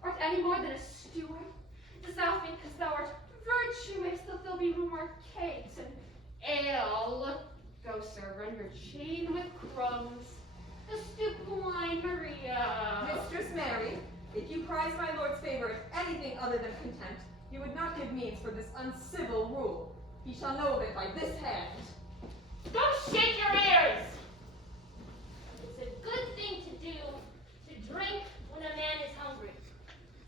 Art any more than a steward? Dost thou think, 'cause thou art virtuous, that there'll be no more cakes and ale? Go, sir, run your chain with crumbs. A stoup of wine, Maria. Mistress Mary, if you prize my lord's favor as anything other than contempt, you would not give means for this uncivil rule. He shall know of it by this hand. Go shake your ears! It's a good thing to do, to drink when a man is hungry.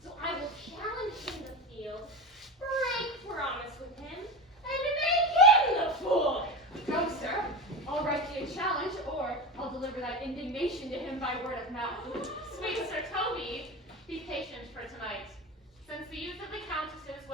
So I will challenge him in the field, break promise with him, and make him the fool! Go, sir. I'll write thee a challenge, or I'll deliver thy indignation to him by word of mouth. Sweet Sir Toby, be patient for tonight. Since the youth of the Countesses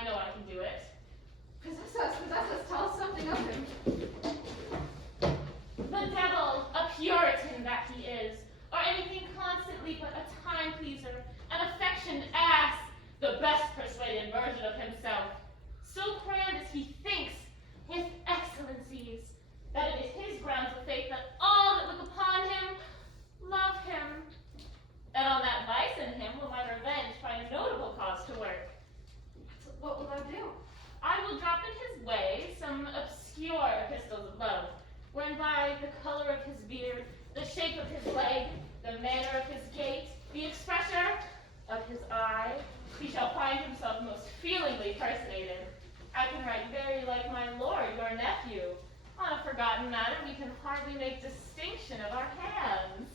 I know I can do it. Possess us, tell us something of him. The devil, a Puritan that he is, or anything constantly but a time pleaser, an affectioned ass, the best persuaded version of himself. So grand as he thinks, with excellencies, that it is his grounds of faith that all that look upon him love him. And on that vice in him will my revenge find a notable cause to work. What will thou do? I will drop in his way some obscure epistles of love, wherein by the color of his beard, the shape of his leg, the manner of his gait, the expression of his eye, he shall find himself most feelingly personated. I can write very like my lord, your nephew. On a forgotten matter, we can hardly make distinction of our hands.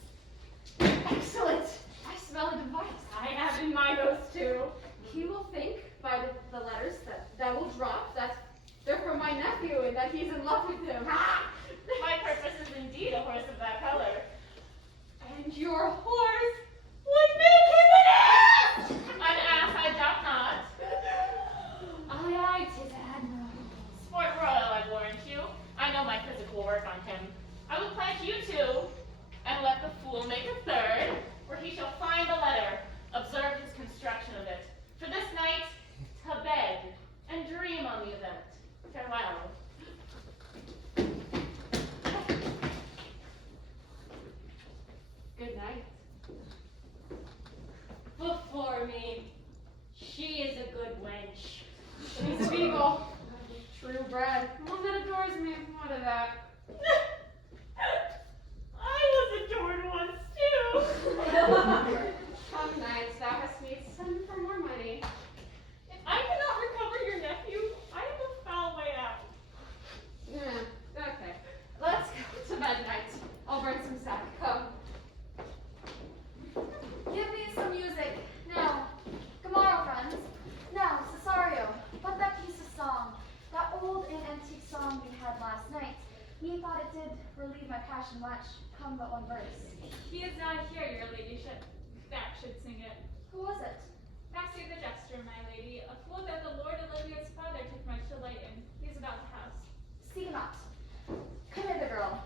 Excellent! I smell a device. I have in mind those two. He will think by the letters that will drop that they're from my nephew and that he's in love with him. My purpose is indeed a horse of that color. And your horse would make him an ass! An ass I doubt not. Aye, 'tis admirable. Sport royal, I warrant you. I know my physical work on him. I will plant you two, and let the fool make a third, where he shall find the letter, observe his construction of it. For this night, to bed, and dream on the event. Farewell. Good night. Before me, she is a good wench. She's a beagle. True bred. One that adores me. What of that? I was adored once too. Some nights thou hast need send for more money. If I cannot recover your nephew, I am a foul way out. Okay. Let's go to bed night. I'll burn some sack. Come. Give me some music. Now, tomorrow, friends. Now, Cesario, but that piece of song, that old and antique song we had last night, methought it did relieve my passion much. Come but one verse. He is not here, your ladyship. That should sing it. Who was it? Master the jester, my lady, a fool that the Lord Olivia's father took much delight in. He is about the house. Seek him out. Come hither, girl.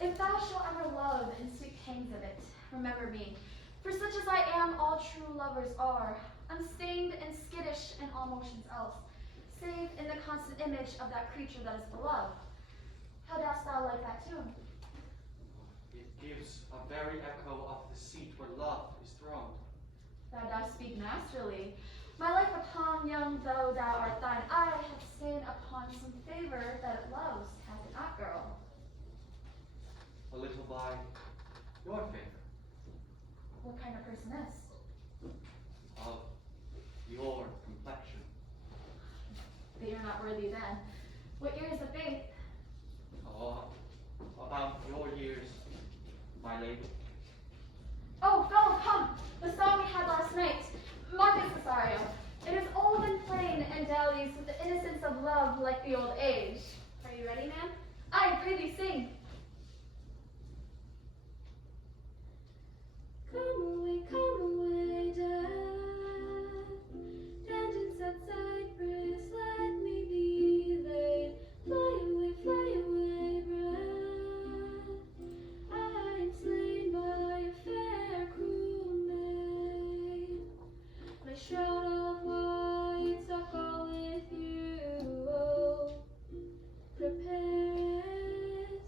If thou shalt ever love and sweet pangs of it, remember me. For such as I am, all true lovers are, unstained and skittish in all motions else, save in the constant image of that creature that is beloved. How dost thou like that tune? It gives a very echo of the seat where love is throned. Thou dost speak masterly. My life upon young though thou art, thine eye hath stained upon some favor that it loves, hath it not, girl? A little by your favor, What kind of person is? of your complexion. But you're not worthy then. What year is the faith? Oh, about your years, my lady. Oh, fellow, come! The song we had last night. Marcus Cesario. It is old and plain, and dallies with the innocence of love like the old age. Are you ready, man? I pray thee sing. Come away, death. Tangents at cypress, let me be laid. Fly away, breath. I am slain by a fair cruel maid. My shroud of white suckle with you, oh, prepare it.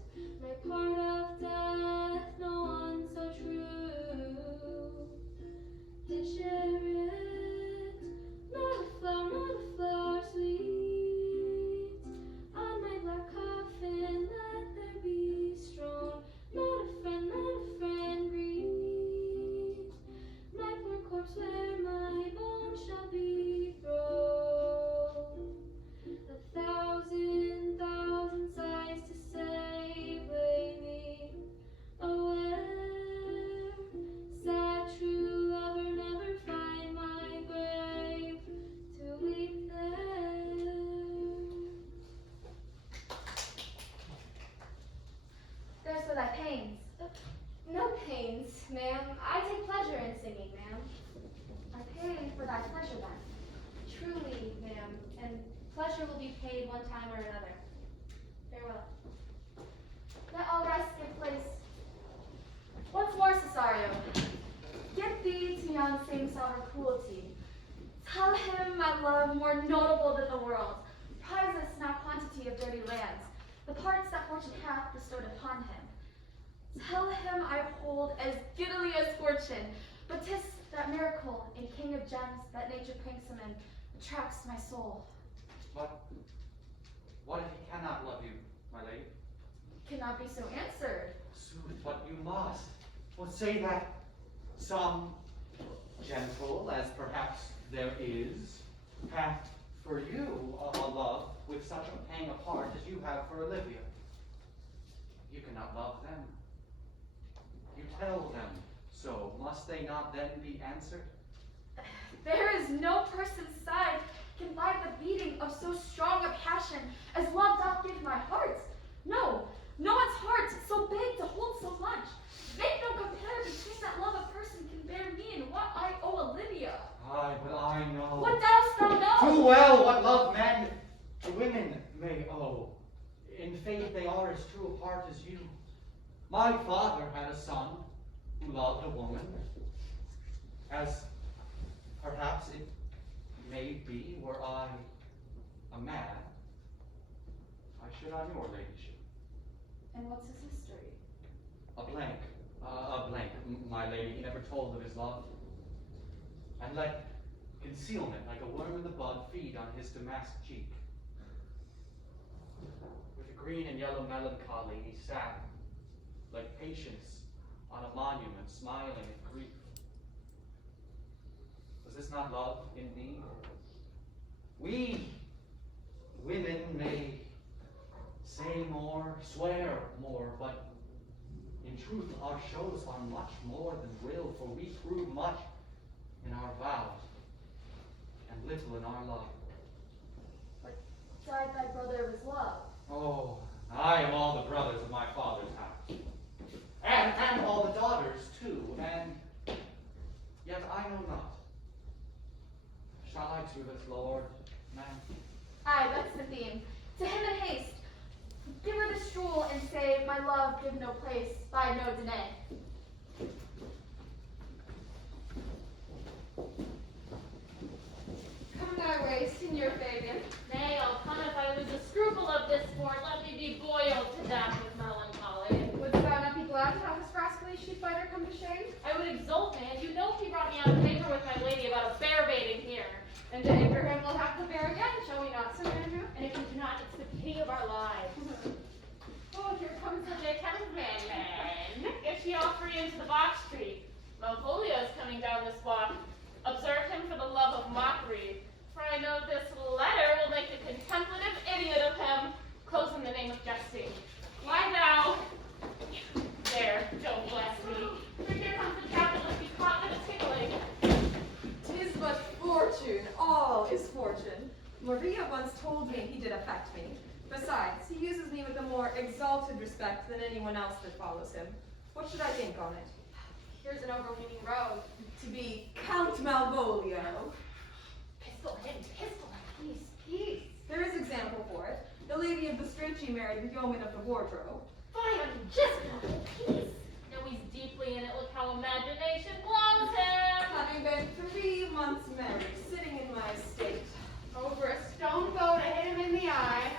Pleasure will be paid one time or another. Farewell. Let all rest in place. Once more, Cesario, get thee to yon same sovereign cruelty. Tell him my love more notable than the world, prizes not quantity of dirty lands, the parts that fortune hath bestowed upon him. Tell him I hold as giddily as fortune, but 'tis that miracle in king of gems that nature pranks him in attracts my soul. What if he cannot love you, my lady? Cannot be so answered. Sooth, but you must. Well, say that some gentle, as perhaps there is, hath for you a love with such a pang of heart as you have for Olivia. You cannot love them. You tell them so. Must they not then be answered? There is no person's side can find the beating of so strong a passion as love doth give my heart. No, no one's heart so big to hold so much. Make no compare between that love a person can bear me and what I owe Olivia. Aye, but I know. What dost thou know? Too well what love men to women may owe. In faith they are as true of heart as you. My father had a son who loved a woman, as perhaps it may be were I a man, I should on your ladyship. And what's his history? A blank, my lady. He never told of his love, and let concealment, like a worm in the bud, feed on his damask cheek. With a green and yellow melancholy, he sat, like patience on a monument, smiling at grief. Was this not love indeed? We, women, may say more, swear more, but in truth our shows are much more than will, for we prove much in our vows, and little in our love. But died thy brother of his love? Oh, I am all the brothers of my father's house, and all the daughters too, and yet I know not. Shall I to this lord, man? Aye, that's the theme. To him in haste. Give her the stroll and say, my love give no place, by no denay. Come thy way, Signor Fabian. Nay, I'll come if I lose a scruple of this sport. Let me be boiled to death with melancholy. Wouldst thou not be glad to have this rascally sheep fighter come to shame? I would exult, man. You know he brought me on paper with my lady about a bear baiting here. And to Abraham we'll have to bear again, shall we not, Sir Andrew? And if we do not, it's the pity of our lives. Oh, here comes the Here comes man. If she all free into the box street, Malvolio is coming down this walk. Observe him for the love of mockery, for I know this letter will make a contemplative idiot of him. Close in the name of jesting. Why thou? There, don't bless me. For here comes the capitalist be caught with a tickling. 'Tis but fortune, all is fortune. Maria once told me he did affect me. Besides, he uses me with a more exalted respect than anyone else that follows him. What should I think on it? Here's an overweening rogue. To be Count Malvolio. Pistol him, pistol him. Peace. There is example for it. The lady of the Strichy married the yeoman of the wardrobe. Fire him, Jessica, peace. Now he's deeply in it. Look how imagination blows him. Having been 3 months married, sitting in my estate, Over a stone bow to hit him in the eye.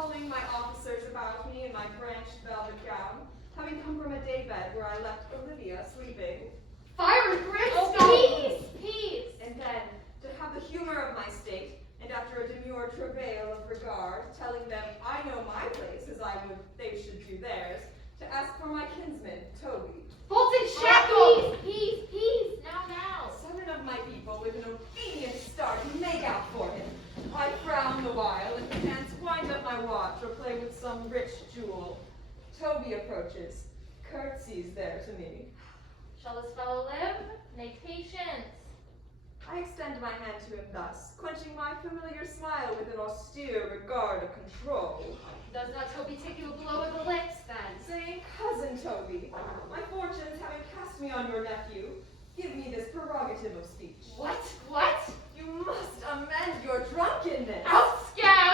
calling my officers about me in my branched velvet gown, having come from a daybed where I left Olivia sleeping, Fire and brimstone! Oh, peace. and then to have the humor of my state, and after a demure travail of regard, telling them I know my place as I would they should do theirs, to ask for my kinsman, Toby. Bolted shackles! Peace. Now. 7 of my people with an obedient start make out for him. I frown the while, and perchance wind up my watch or play with some rich jewel. Toby approaches, curtsies there to me. Shall this fellow live? Make patience. I extend my hand to him thus, quenching my familiar smile with an austere regard of control, Does not Toby take you a blow of the lips, then? saying, Cousin Toby, my fortunes having cast me on your nephew, give me this prerogative of speech. What? You must amend your drunkenness. Out, scout!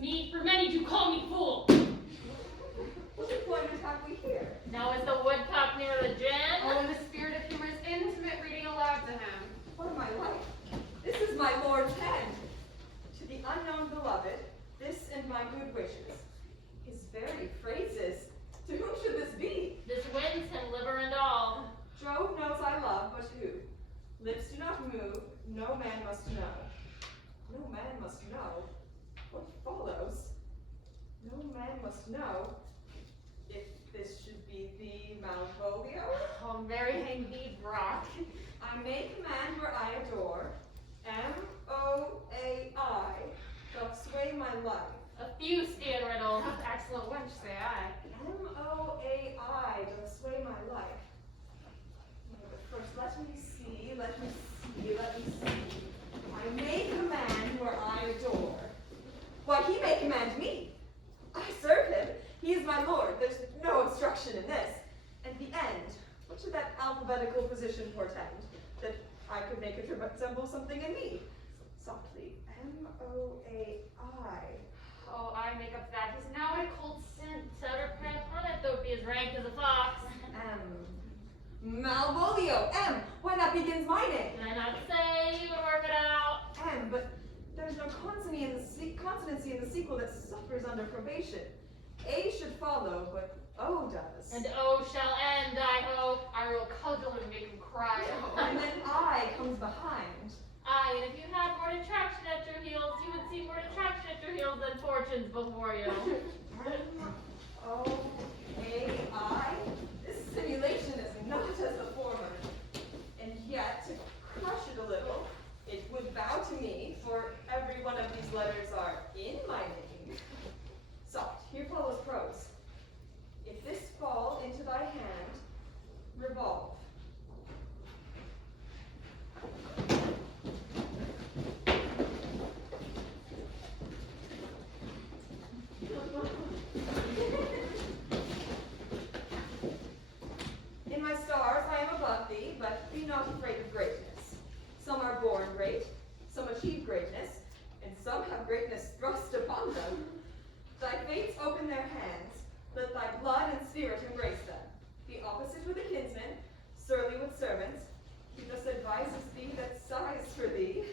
need for many to call me fool. What employment have we here? Now is the woodcock near the gin? Oh, in the spirit of humor is intimate reading aloud to him. What am I like? This is my lord's hand. To the unknown beloved, this and my good wishes. His very phrases. To whom should this be? This wins him, liver and all. Jove knows I love, but who? Lips do not move, no man must know. No man must know. What follows? No man must know. If this should be the Malvolio, Oh, Mary hang thee, Brock. I may command where I adore. M-O-A-I doth sway my life. A few stand riddles. Excellent wench, say I. M-O-A-I doth sway my life. But first, let me see. I may command where I adore. Why, he may command me. I serve him. He is my lord. There's no obstruction in this. And the end. What should that alphabetical position portend? That I could make it resemble something in me. Softly. M-O-A-I. Oh, I make up that. He's now in a cold sin. Souter prey upon it, though be as rank as a fox. Malvolio. M. Why, that begins my name. Can I not say you would work it out? But there's no consonancy in the sequel that suffers under probation. A should follow, but O does. And O shall end, I hope. I will cudgel him and make him cry. And then I comes behind. Aye, and if you had more detraction at your heels, you would see more detraction at your heels than fortunes before you. M-O-A-I? This simulation is not as the former. And yet, to crush it a little, it would bow to me, for every one of these letters are in my name. Soft, here follows prose. If this fall into thy hand, revolve. In my stars I am above thee, but be not afraid of greatness. Some are born great, some achieve greatness, and some have greatness thrust upon them. Thy fates open their hands, let thy blood and spirit embrace them. Be opposite with a kinsman, surly with servants. He thus advises thee that sighs for thee.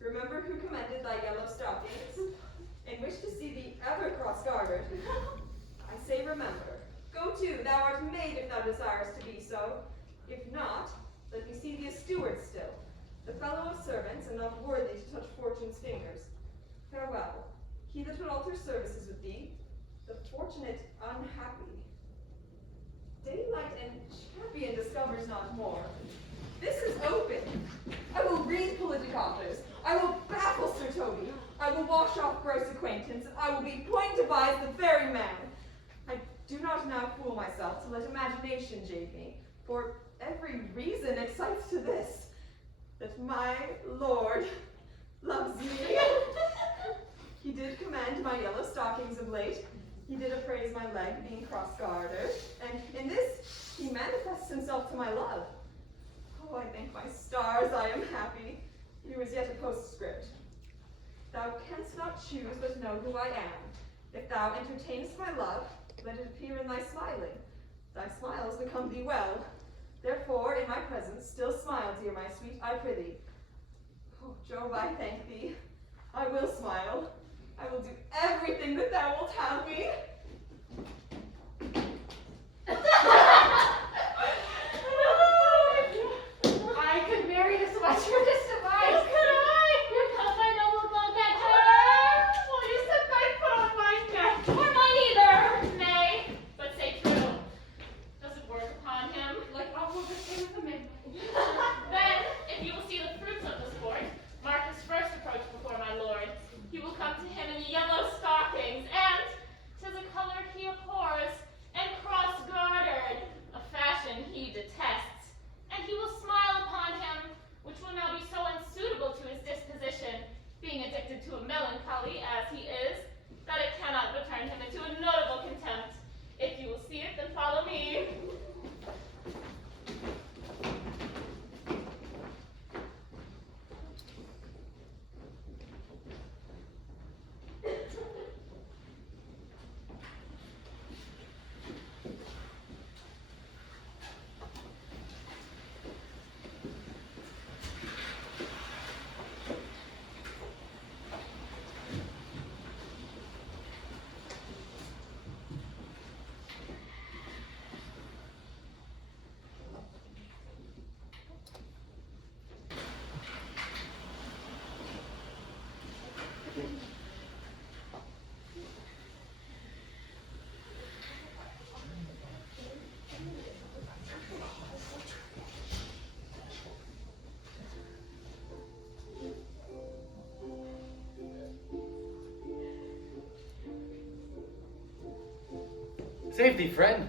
Remember who commended thy yellow stockings, and wish to see thee ever cross-gartered. I say remember. Go to, thou art made if thou desirest to be so. If not, let me see thee a steward still, the fellow of servants, and not worthy to touch fortune's fingers. Farewell. He that would alter services with thee, the fortunate unhappy. Daylight and champion discovers not more. This is open. I will read politic authors. I will baffle Sir Toby. I will wash off gross acquaintance. I will be point devised the very man. I do not now fool myself to let imagination jade me, for every reason excites to this, that my lord loves me. He did commend my yellow stockings of late. He did appraise my leg being cross-gartered, and in this he manifests himself to my love. Oh, I thank my stars I am happy. Here is yet a postscript. Thou canst not choose but know who I am. If thou entertainest my love, let it appear in thy smiling. Thy smiles become thee well. Therefore, in my presence, still smile, dear my sweet, I prithee. Oh, Jove, I thank thee. I will smile. I will do everything that thou wilt have me. I could marry this lecherous device. Could I? Here comes my noble bowcatcher. Will you set thy foot on my neck? Or mine either. Nay, but say true. Does it work upon him? Like awful the same with the midnight. Then, if you will see the fruits of the sport, mark his first approach before my lord. He will come to him in yellow stockings, and 'tis a color he abhors, and cross-gartered, a fashion he detests. And he will smile upon him, which will now be so unsuitable to his disposition, being addicted to a melancholy as he is, that it cannot but turn him into a notable contempt. If you will see it, then follow me. Safety, friend,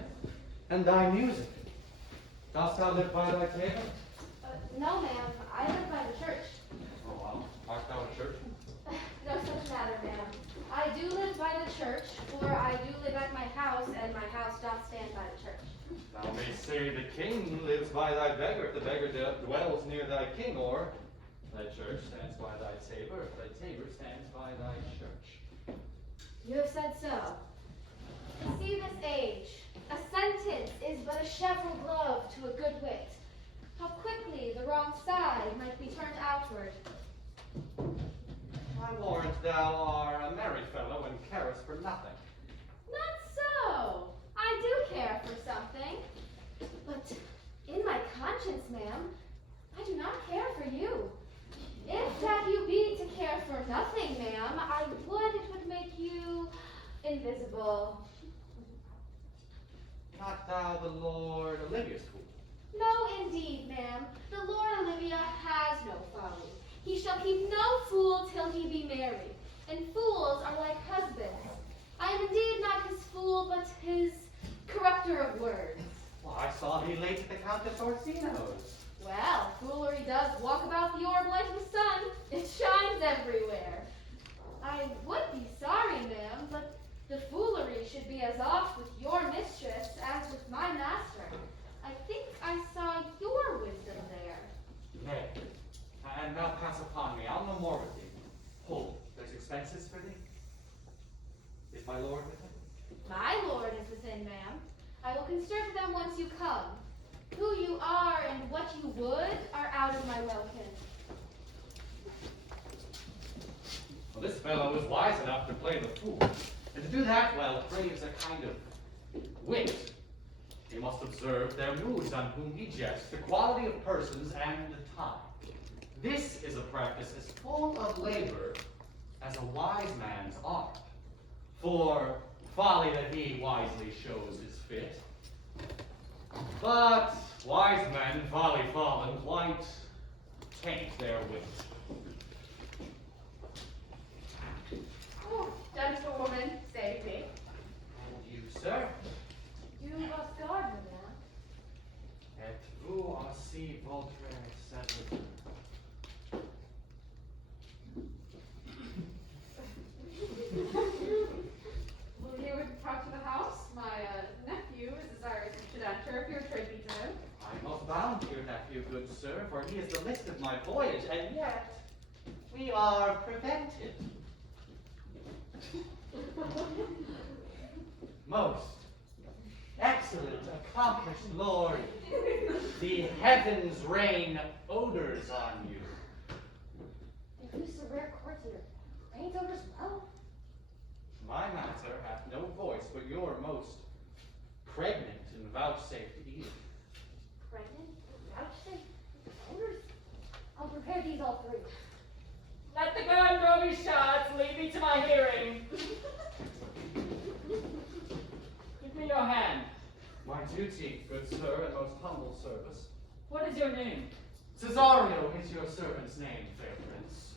and thy music. Dost thou live by thy table? No, ma'am. I live by the church. Oh, well, art thou a churchman? No such matter, ma'am. I do live by the church, for I do live at my house, and my house doth stand by the church. Thou mayst say the king lives by thy beggar, if the beggar dwells near thy king, or thy church stands by thy tabor, if thy tabor stands by thy church. You have said so. To see this age, a sentence is but a cheverel glove to a good wit. How quickly the wrong side might be turned outward. I warrant thou art a merry fellow and carest for nothing. Not so. I do care for something. But in my conscience, ma'am, I do not care for you. If that you be to care for nothing, ma'am, I would it would make you invisible. Not thou the Lord Olivia's fool? No, indeed, ma'am. The Lord Olivia has no folly. He shall keep no fool till he be married. And fools are like husbands. I am indeed not his fool, but his corrupter of words. Well, I saw thee late at the Countess Orsino's. Well, foolery does walk about the orb like the sun. It shines everywhere. I would be sorry, ma'am, but the foolery should be as oft with your mistress as with my master. I think I saw your wisdom there. Nay, and now pass upon me. I'll no more with thee. Hold, there's expenses for thee? Is my lord with him? My lord is within, ma'am. I will consider them once you come. Who you are and what you would are out of my welkin. Well, this fellow is wise enough to play the fool. And to do that well craves a kind of wit. He must observe their moods on whom he jests, the quality of persons, and the time. This is a practice as full of labor as a wise man's art. For folly that he wisely shows is fit. But wise men, folly fallen, quite taint their wit. Oh, gentlewoman, save me. And you, sir? You must guard me, ma'am. Et vous aussi votre serviteur. Will you talk to the house? My nephew is desirous you should enter if you're privy to him. I most bound to your nephew, good sir, for he is the list of my voyage, and yet we are prevented. Most excellent, accomplished lord, the heavens rain odors on you. And who's the rare courtier? Reigns over as well? My matter hath no voice, but your most pregnant and vouchsafed ear. Pregnant? Vouchsafe? Odors? I'll prepare these all three. Let the garden door be shut, leave me to my hearing. Give me your hand. My duty, good sir, and most humble service. What is your name? Cesario is your servant's name, fair prince.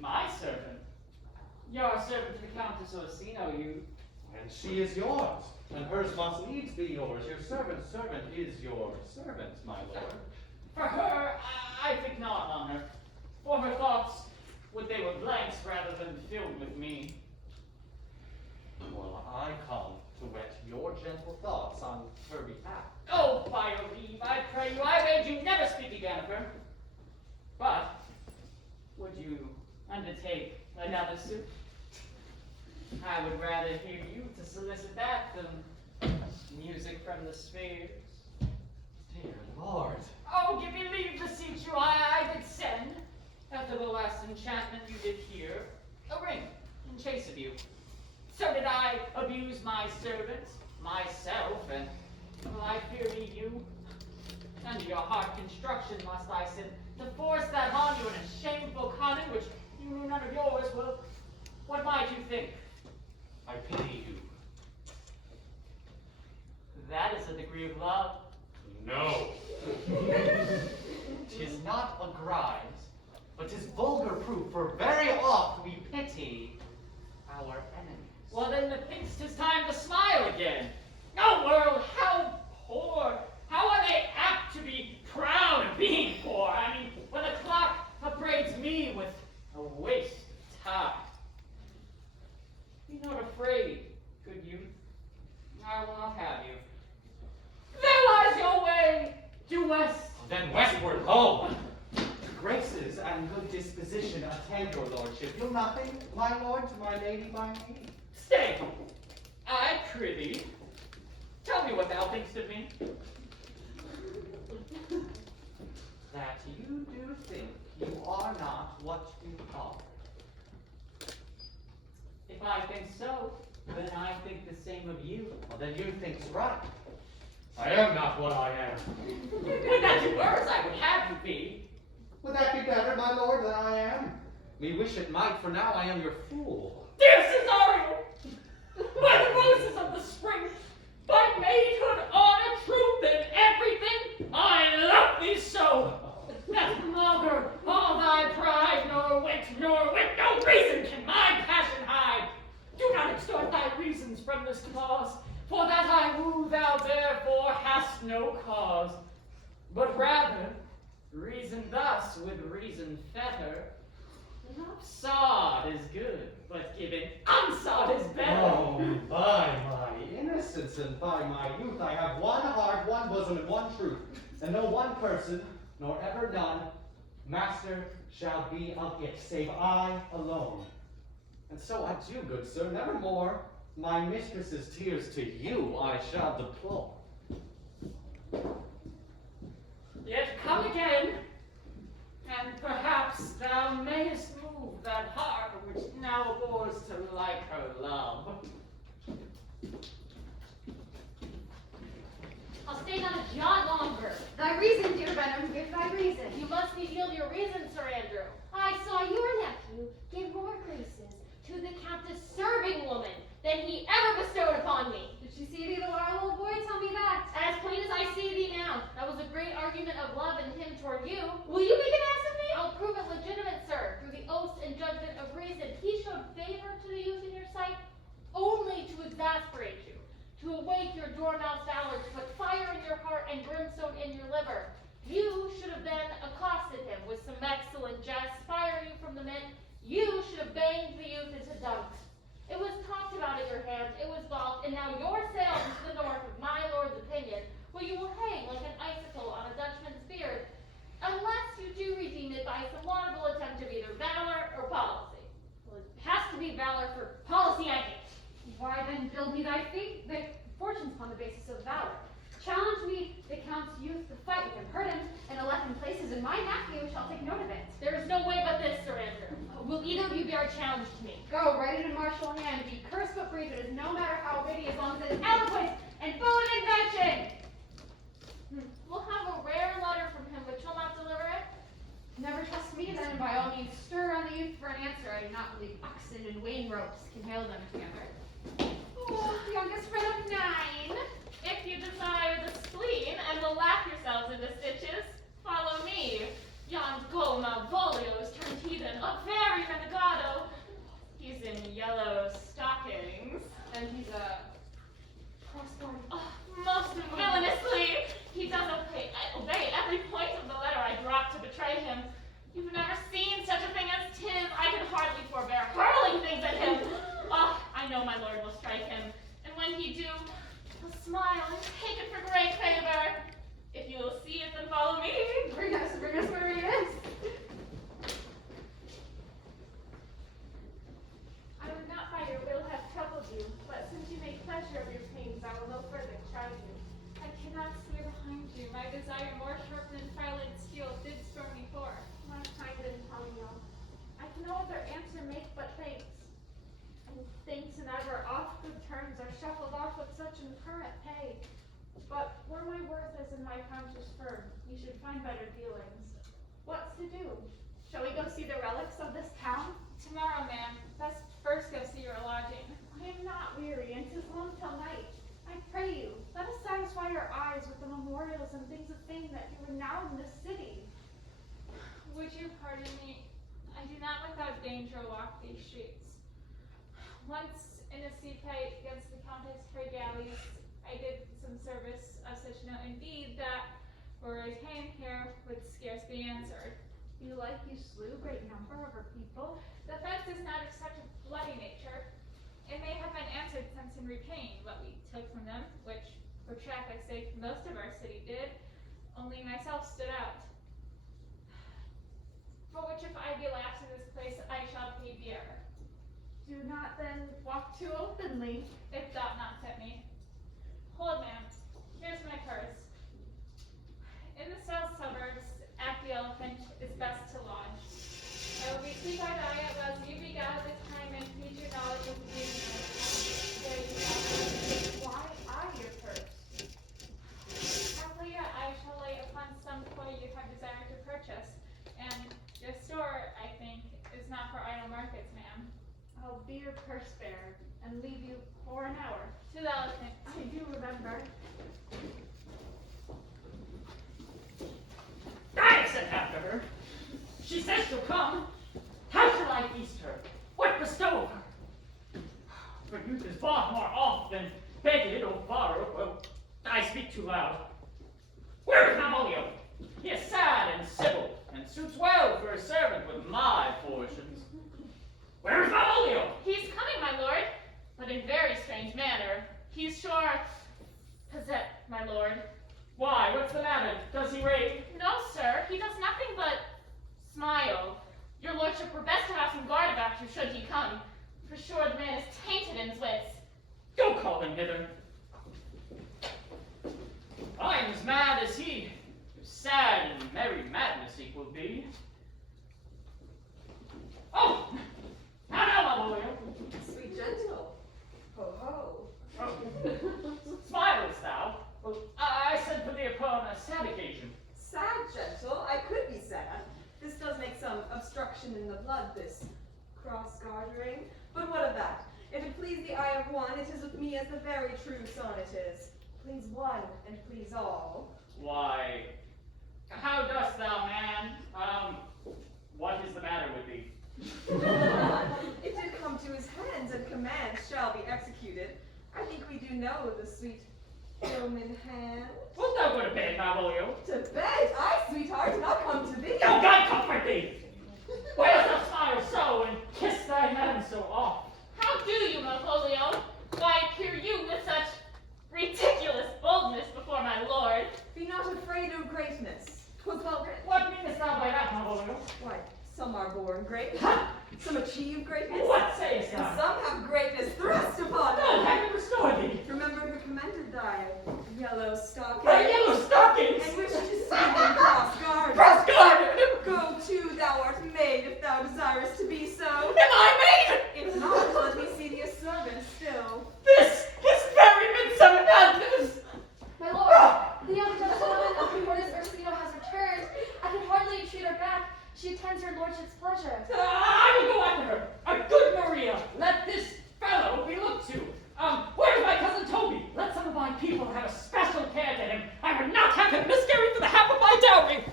My servant. You're a servant to the Countess Orsino, you. And she is yours, and hers must needs be yours. Your servant's servant is your servant, my lord. For her, I think not on her. For her thoughts, would they were blanks rather than filled with me. Well, I come to whet your gentle thoughts on her behalf. Oh, by your leave, I pray you, I beg you never speak again of her. But, would you undertake another suit? I would rather hear you to solicit that than music from the spheres. Dear lord. Oh, give me leave to beseech you, I did send, after the last enchantment you did hear, a ring in chase of you. So did I abuse my servant, myself, and well, I fear me you. Under your hard construction must I sin, to force that on you in a shameful cunning which you knew none of yours. Well, what might you think? I pity you. That is a degree of love. No. 'Tis not a grise, but 'tis vulgar proof, for very oft we pity our enemies. Well, then methinks 'tis time to smile again. Oh, world, how poor! How are they apt to be proud of being poor? I mean, when the clock upbraids me with a waste of time. Be not afraid, good youth. I will not have you. There lies your way, due west. Then westward, home! Graces and good disposition attend your lordship. You'll nothing, my lord, to my lady by me. Stay! I prithee, tell me what thou thinkst of me. That you do think you are not what you are. If I think so, then I think the same of you. Well, then you think's right. I am not what I am. Would that you were as I would have you be. Would that be better, my lord, than I am? Me wish it might, for now I am your fool. Dear Cesario, by the roses of the spring, by maidhood, honor, truth, and everything, I love thee so, that longer all thy pride, nor wit, no reason can my passion hide. Do not extort thy reasons from this cause, for that I woo thou therefore hast no cause, but rather reason thus with reason fetter. Sod is good, but given unsod is better. Oh, by my innocence and by my youth, I have one heart, one bosom, and one truth, and no one person, nor ever none, master shall be of it, save I alone. And so adieu, good sir, nevermore my mistress's tears to you I shall deplore. Yet come again, and perhaps thou mayest move that heart which now abhors to like her love. I'll stay not a jot longer. Thy reason, dear Venom, give thy reason. You must need yield your reason, Sir Andrew. I saw your nephew give more graces to the Countess serving woman than he ever bestowed upon me. Did she see thee the while, old boy? Tell me that. As plain as I see thee now. That was a great argument of love in him toward you. Will you make an ass of me? I'll prove it legitimate, sir, through the oaths and judgment of reason. He showed favor to the youth in your sight only to exasperate you, to awake your dormouse valor, to put fire in your heart and brimstone in your liver. You should have then accosted him with some excellent jest, firing you from the mint. You should have banged the youth into dunks. It was talked about at your hands, it was balked, and now you're sailed into the north with my lord's opinion, where you will hang like an icicle on a Dutchman's beard, unless you do redeem it by some laudable attempt of either valor or policy. Well, it has to be valor, for policy I hate. Why then build me thy fortunes upon the basis of valor? Challenge me, the Count's youth, to fight with him, hurt him, and elect him places, and my nephew shall take note of it. There is no way but this, Sir Andrew. Will either of you bear a challenge to me? Go, write it in martial hand, be cursed but brief, it is no matter how witty, as long as it is eloquent and full of invention. We'll have a rare letter from him, but you'll not deliver it? Never trust me, then, and by all means stir on the youth for an answer. I do not believe oxen and wain ropes can hail them together. Oh, youngest friend of 9. If you desire the spleen and will laugh yourselves into stitches, follow me. Yon Go Malvolio is turned heathen, a very renegado. He's in yellow stockings. And he's a crossborn. Oh, most villainously. He does obey every point of the letter I drop to betray him. You've never seen such a thing as 'tis. I can hardly forbear hurling things at him. Oh, I know my lord will strike him. And when he do, he'll smile and take it for great favor. If you will see it, then follow me. Bring us where he is. I would not by your will have troubled you, but since you make pleasure of your pains, I will no further chide you. I cannot stay behind you. My desire more sharp than filed steel did storm me forth. My kind Antonio, I can no other answer make but thanks. And thanks in ever oft good terms are shuffled off with such incurrent pay. But were my worth as in my conscience firm, you should find better dealings. What's to do? Shall we go see the relics of this town? Tomorrow, ma'am. Best first go see your lodging. I am not weary, and 'tis long till night. I pray you, let us satisfy our eyes with the memorials and things of fame that you renown in this city. Would you pardon me? I do not without danger walk these streets. Once in a sea fight against the Countess her galleys, I did some service of such note indeed that were I came here would scarce be answered. You slew great number of her people. The offense is not of such a bloody nature. It may have been answered since in repaying what we took from them, which for traffic's sake most of our city did, only myself stood out. For which if I be lapsed in this place, I shall pay dear. Do not then walk too openly. It doth not fit me. Hold, ma'am. Here's my purse. In the south suburbs, at the Elephant, is best to lodge. I will be sweet by diet, whilst you regale the time and feed your knowledge of the business. There you go. Why I your purse? Haply I shall lay upon some toy you have desired to purchase, and your store, I think, is not for idle markets, ma'am. I'll be your purse bearer and leave you for an hour. To the Elephant. I do remember. I sent after her. She says she'll come. How shall I feast her? What bestow her? For youth is bought more oft than begged or borrowed. Well, I speak too loud. Where is Malvolio? He is sad and civil, and suits well for a servant with my fortunes. Where is Malvolio? He's coming, my lord, but in very strange manner. He's sure possessed, my lord. Why, what's the matter? Does he rave? No, sir, he does nothing but smile. Your lordship were best to have some guard about you should he come. For sure the man is tainted in his wits. Go call him hither. I'm as mad as he. Sad and merry madness equal be. Oh! Now, Malvolio. Sweet gentle. Ho ho. Oh. Smilest thou? Well, I sent for thee upon a sad occasion. Sad gentle, I could be sad. This does make some obstruction in the blood, this cross-gartering. But what of that? If it please the eye of one, it is with me as the very true sonnet is. Please one and please all. Why, how dost thou, man? What is the matter with thee? It did come to his hands, and commands shall be executed. I think we do know the sweet Roman hand. Wilt thou go to bed, Malvolio? To bed, I, sweetheart, and I'll come to thee. Oh, God comfort thee! Why dost thou smile so, and kiss thy hand so oft? How do you, Malvolio? Why appear you with such ridiculous boldness before my lord? Be not afraid of greatness. 'Twas well written. What meanest thou by that, Malvolio? Why, some are born great, some achieve greatness, What sayest and thou? some have greatness thrust upon Oh, them. heaven restore thee! Remember who commended thy yellow stocking, Thy yellow stockings! and wish to see them cross guard. Cross guarded! Go to, thou art made, if thou desirest to be so. Am I made? If not, let me see thee a servant still. This is very midsummer madness! My lord, the young gentlewoman of the Countess Ursino has returned. I can hardly entreat her back. She attends your lordship's pleasure. I will go after her. A good Maria, let this fellow be looked to. Where's my cousin Toby? Let some of my people have a special care to him. I would not have him miscarry for the half of my dowry.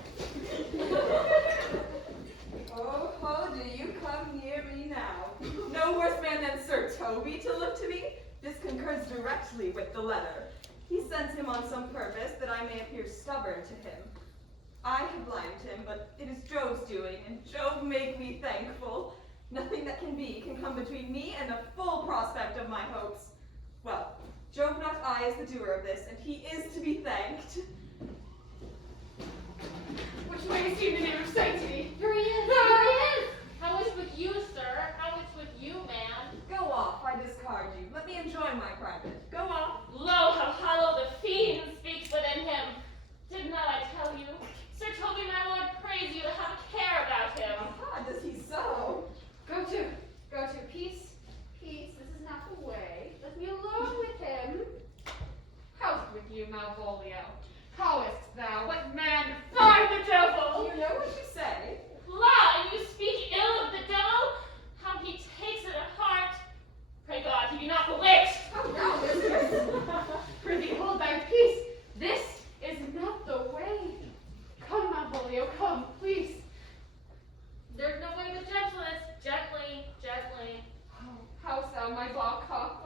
Oh, ho, do you come near me now? No worse man than Sir Toby to look to me? This concurs directly with the letter. He sends him on some purpose that I may appear stubborn to him. I have blamed him, but it is Jove's doing, and Jove make me thankful. Nothing that can be can come between me and the full prospect of my hopes. Well, Jove not I is the doer of this, and he is to be thanked. Which way is he in the name of sanctity? Here he is! Here he is! How is with you, sir? How is with you, man? Go off, I discard you. Let me enjoy my private. Go off. Lo, how hollow the fiend speaks within him. Did not I tell you? Sir Toby, my lord, prays you to have a care about him. Ah, does he so? Go to. Peace. Peace. This is not the way. Let me alone with him. How's it with you, Malvolio? Callest thou? What man By the Do devil! you know what you say? Lie, you speak ill of the devil? How he takes it at heart. Pray God he be not bewitched. Oh, now this is. Prithee, hold thy peace. This is not the way. Come, Malvolio, come, please. There's no way but gentleness. Gently, gently. Oh, how's thou, my bald cock?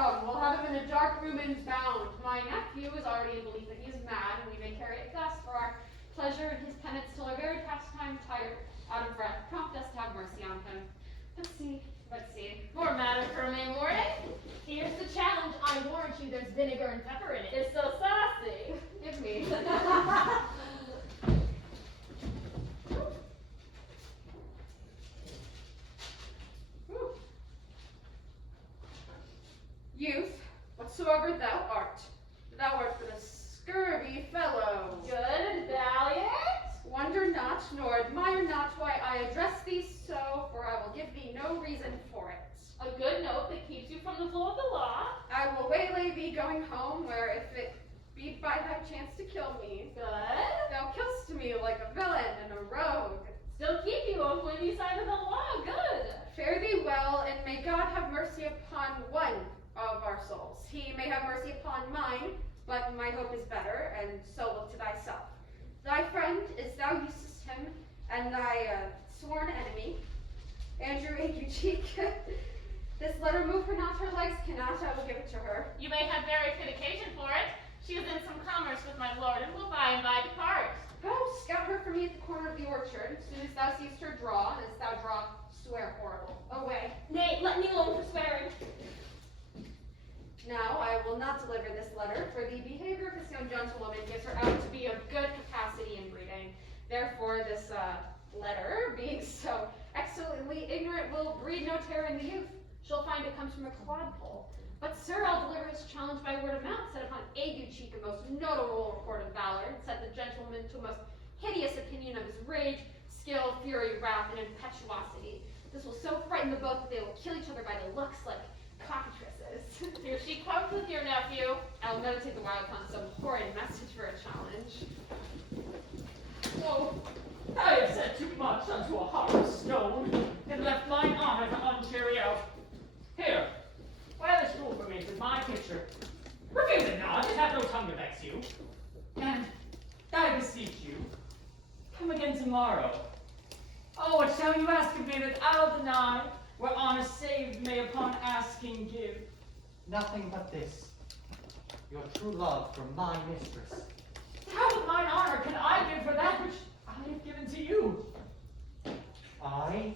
Come, we'll have him in a dark room and bound. My nephew is already in belief that he is mad, and we may carry it thus for our pleasure and his penance till our very pastime, tired, out of breath, prompt us to have mercy on him. Let's see. More matter for May morning. Here's the challenge. I warrant you there's vinegar and pepper in it. It's so saucy. Give me. Youth, whatsoever thou art but a scurvy fellow. Good and valiant. Wonder not, nor admire not why I address thee so, for I will give thee no reason for it. A good note that keeps you from the flow of the law. I will waylay thee going home, where if it be by thy chance to kill me, Good. thou kill'st me like a villain and a rogue. Still keep you on windy side of the law. Good. Fare thee well, and may God have mercy upon one of our souls. He may have mercy upon mine, but my hope is better, and so look to thyself. Thy friend is thou usest him, and thy sworn enemy, Andrew Aguecheek. This letter move her not, her legs cannot, I will give it to her. You may have very fit occasion for it. She is in some commerce with my lord, and will by and by depart. Go, scout her for me at the corner of the orchard. As soon as thou seest her draw, and as thou draw, swear horrible. Away. Nay, let me alone for swearing. Now, I will not deliver this letter, for the behavior of this young gentlewoman gives her out to be of good capacity in breeding. Therefore, this letter, being so excellently ignorant, will breed no terror in the youth. She'll find it comes from a clodpole. But, sir, I'll deliver his challenge by word of mouth, set upon Aguecheek a most notable report of valor, and set the gentleman to a most hideous opinion of his rage, skill, fury, wrath, and impetuosity. This will so frighten the both that they will kill each other by the looks like cockatrices. Here she comes with your nephew. I'll meditate the while upon some horrid message for a challenge. Oh, I have said too much unto a heart of stone, and left mine honor to uncarry out. Here, wear this jewel for me with my picture. Refuse it not, it hath no tongue to vex you. And, I beseech you, come again tomorrow. Oh, what shall you ask of me that I'll deny, where honor saved may upon asking give? Nothing but this. Your true love for my mistress. How with mine honor can I give for that which I have given to you? I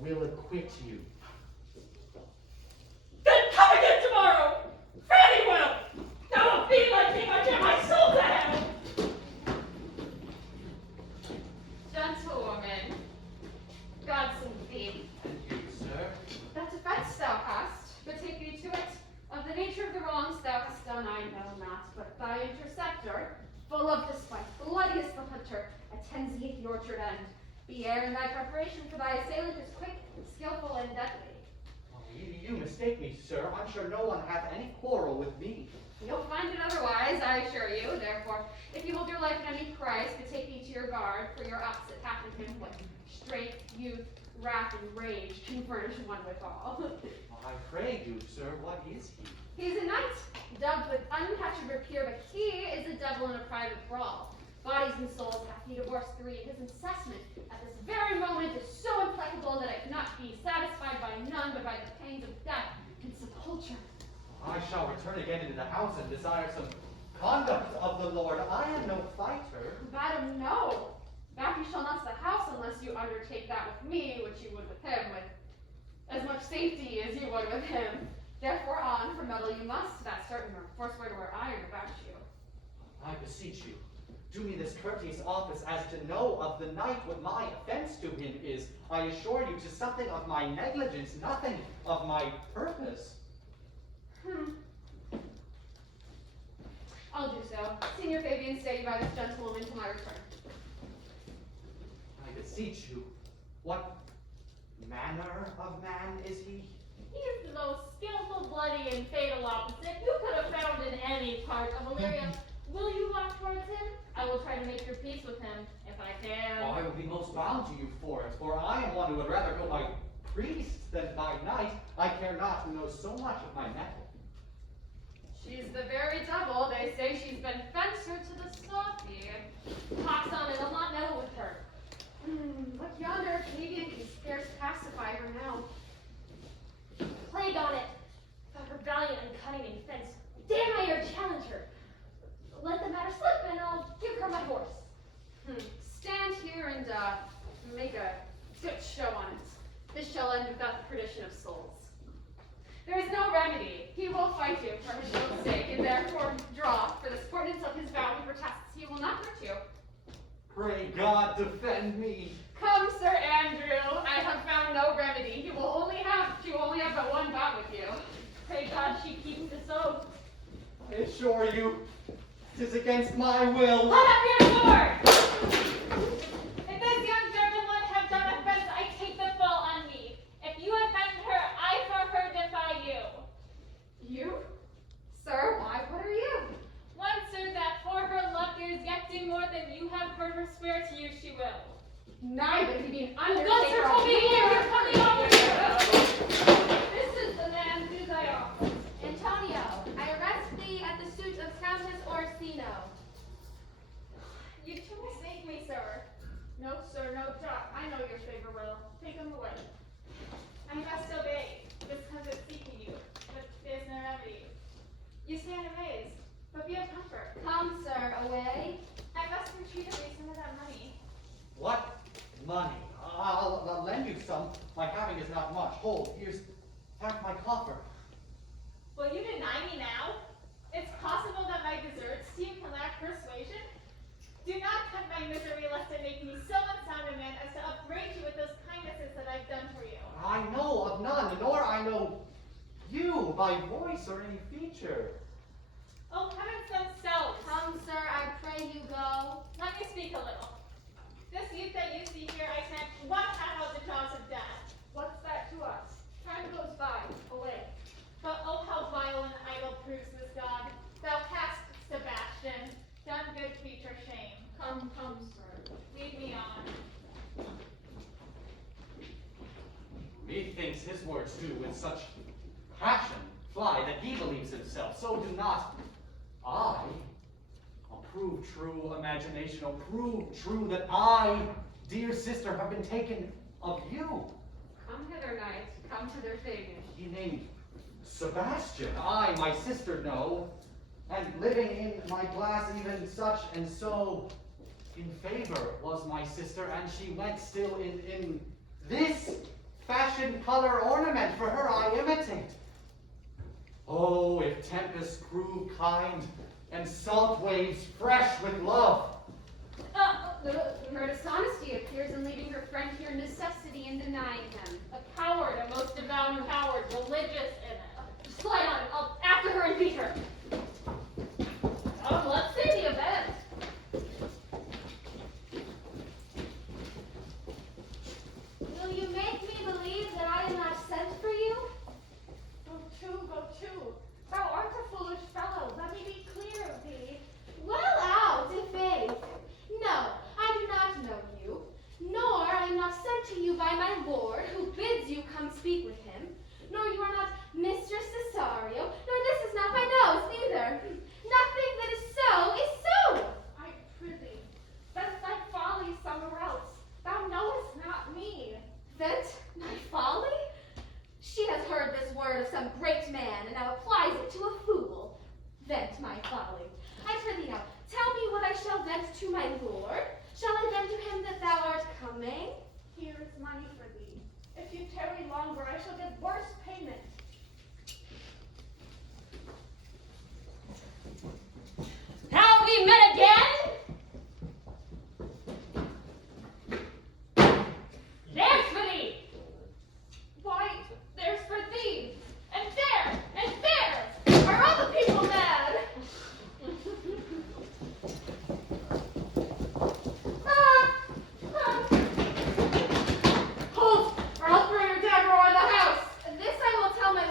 will acquit you. Then come again tomorrow! Fairly well! Thou wilt be like me, I give my soul to hell! Gentlewoman, God send thee. And you, sir? That offense thou hast, betake thee to it. Of the nature of the wrongs thou hast done I know not, but thy interceptor, full of despite, bloodiest the hunter, attends thee at the orchard end. Be ere in thy preparation, for thy assailant is quick, skillful, and deadly. You mistake me, sir. I'm sure no one hath any quarrel with me. You'll find it otherwise, I assure you. Therefore, if you hold your life at any price, betake thee to your guard, for your opposite hath in him what strength, youth, wrath, and rage can furnish one withal. I pray you, sir, what is he? He's a knight, dubbed with uncatchable peer, but he is a devil in a private brawl. Bodies and souls hath he divorced three, and his incessant at this very moment is so implacable that it cannot be satisfied by none but by the pains of death and sepulture. I shall return again into the house and desire some conduct of the Lord. I am no fighter. Madam, no. Back you shall not to the house unless you undertake that with me, which you would with him, with as much safety as you would with him. Therefore on, for metal you must, that certain, or forswear to wear iron about you. I beseech you, do me this courteous office as to know of the knight what my offense to him is. I assure you, 'tis something of my negligence, nothing of my purpose. I'll do so. Senior Fabian, stay you by this gentlewoman till my return. I beseech you, what manner of man is he? He is the most skillful, bloody, and fatal opposite you could have found in any part of Illyria. Will you walk towards him? I will try to make your peace with him, if I can. I will be most bound to you for it, for I am one who would rather go by priest than by knight. I care not who knows so much of my metal. She's the very devil. They say she's been fencer to the softy. Pox on it, I'll not meddle with her. Look yonder, Canadian can scarce pacify her now. Plague on it. Thought her valiant and dare challenge her. Let the matter slip, and I'll give her my horse. Stand here and make a good show on it. This shall end without the perdition of souls. There is no remedy. He will fight you for his own sake, and therefore draw. For the sportance of his vow he protests he will not hurt you. Pray God defend me. Come, Sir Andrew. I have found no remedy. You only have but one bout with you. Pray God she keeps this oath. I assure you, 'tis against my will. Let up your sword! If this young gentleman have done offense, I take the fall on me. If you offend her, I for her defy you. You? Sir, why, what are you? One, sir, that for her love there is yet do more than you have heard her swear to you she will. Neither he being Well, undertaker sir, of to me, you're coming over here. This is the man whose I offer. Antonio, I arrest thee at the suit of Countess Orsino. You two mistake me, sir. No, sir, no talk. I know your favor well. Take him away. I must obey. This comes of seeking you, but there's no remedy. You stand amazed, but be of comfort. Come, sir, away. I must entreat of you some of that money. What? Money. I'll lend you some. My having is not much. Hold, here's half my coffer. Will you deny me now? It's possible that my deserts to you can lack persuasion. Do not cut my misery lest it make me so unsound a man as to upbraid you with those kindnesses that I've done for you. I know of none, nor I know you by voice or any feature. Oh, heavens themselves! Come, sir, I pray you go. Let me speak a little. This youth that you see here, I snatched one half of the jaws of death. What's that to us? Time goes by, away. But oh, how vile and idle proves this God. Thou hast, Sebastian, done good creature shame. Come, sir. Lead me on. Methinks his words do with such passion fly that he believes himself. So do not I. I'll prove true imagination. I'll prove true that I, dear sister, have been taken of you. Come hither, knight. Come hither, Fabian. He named Sebastian. I, my sister, know. And living in my glass even such and so in favor was my sister, and she went still in this fashion color ornament for her I imitate. Oh, if tempests prove kind, and salt waves fresh with love. Her dishonesty appears in leaving her friend here, necessity in denying him. A coward, a most devout coward, religious in it. Slide on, I'll after her and beat her. Oh, let's see the event. Will you make me believe that I am not sent for you? Go to. Thou art a foolish fellow. Let me be clear of thee. Well out, i' faith. No, I do not know you, nor I am not sent to you by my lord, who bids you come speak with him, nor you are not Mistress Cesario, nor this is not my nose, neither. Nothing that is so is so. I prithee, vent thy folly somewhere else. Thou knowest not me. Vent my folly? She has heard this word of some great man, and now applies it to a fool. Vent my folly. I prithee now, tell me what I shall vent to my lord. Shall I vent to him that thou art coming? Here is money for thee. If you tarry longer, I shall get worse payment. Have we met again? There's for thee! Why, there's for thee, and there, Are all the people mad? Hold, or I'll throw your dagger over the house. This I will tell my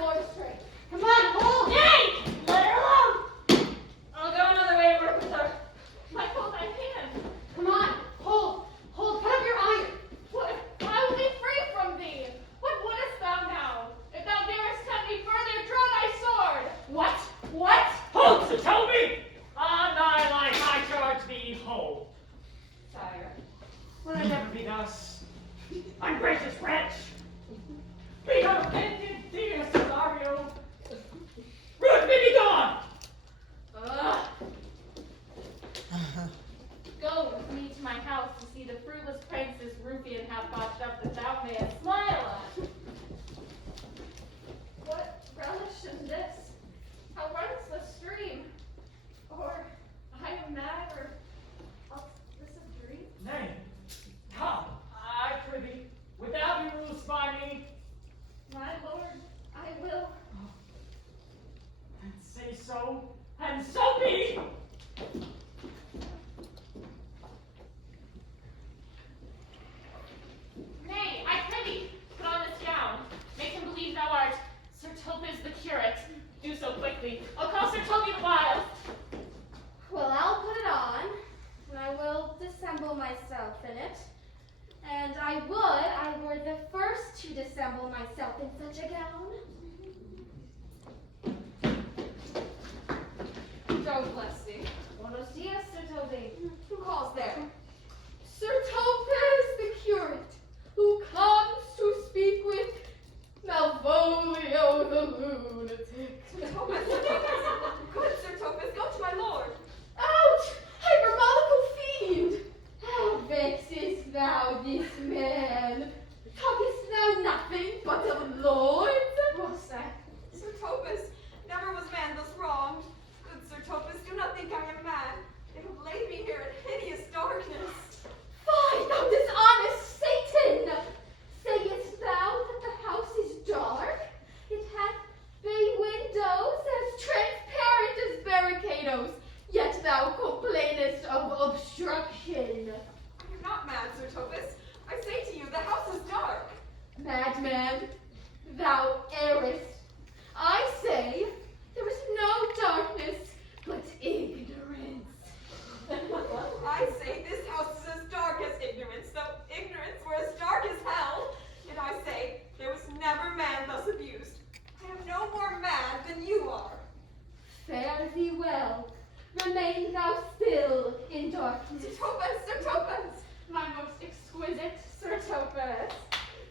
mad or else this a dream? Nay, come, I prithee, without your rules by me, My lord, I will. and say so, and so be! Nay, I prithee, put on this gown. Make him believe thou art Sir Topaz the curate. Do so quickly. I'll call Sir Toby the while. Well, I'll put it on, and I will dissemble myself in it. And I were the first to dissemble myself in such a gown. God bless thee. Buenos dias, Sir Toby. Who calls there? Sir Topaz the curate, who comes to speak with Malvolio the lunatic. Sir Topaz. Good, Sir Topaz, go to my lord. Ouch! Hyperbolical fiend! How vexest thou this man? Talkest thou nothing but of lords? What's that? Sir Topaz, never was man thus wronged. Good Sir Topaz, do not think I am mad. They have laid me here in hideous darkness. Fie, thou dishonest Satan! Sayest thou that the house is dark? It hath bay windows as transparent as barricadoes, yet thou complainest of obstruction. I am not mad, Sir Topaz. I say to you, the house is dark. Madman, thou errest. I say there is no darkness but ignorance. I say this house is as dark as ignorance, though ignorance were as dark as hell. And I say there was never man thus abused. I am no more mad than you are. Fare thee well. Remain thou still in darkness. Sir Topaz, Sir Topaz. My most exquisite Sir Topaz.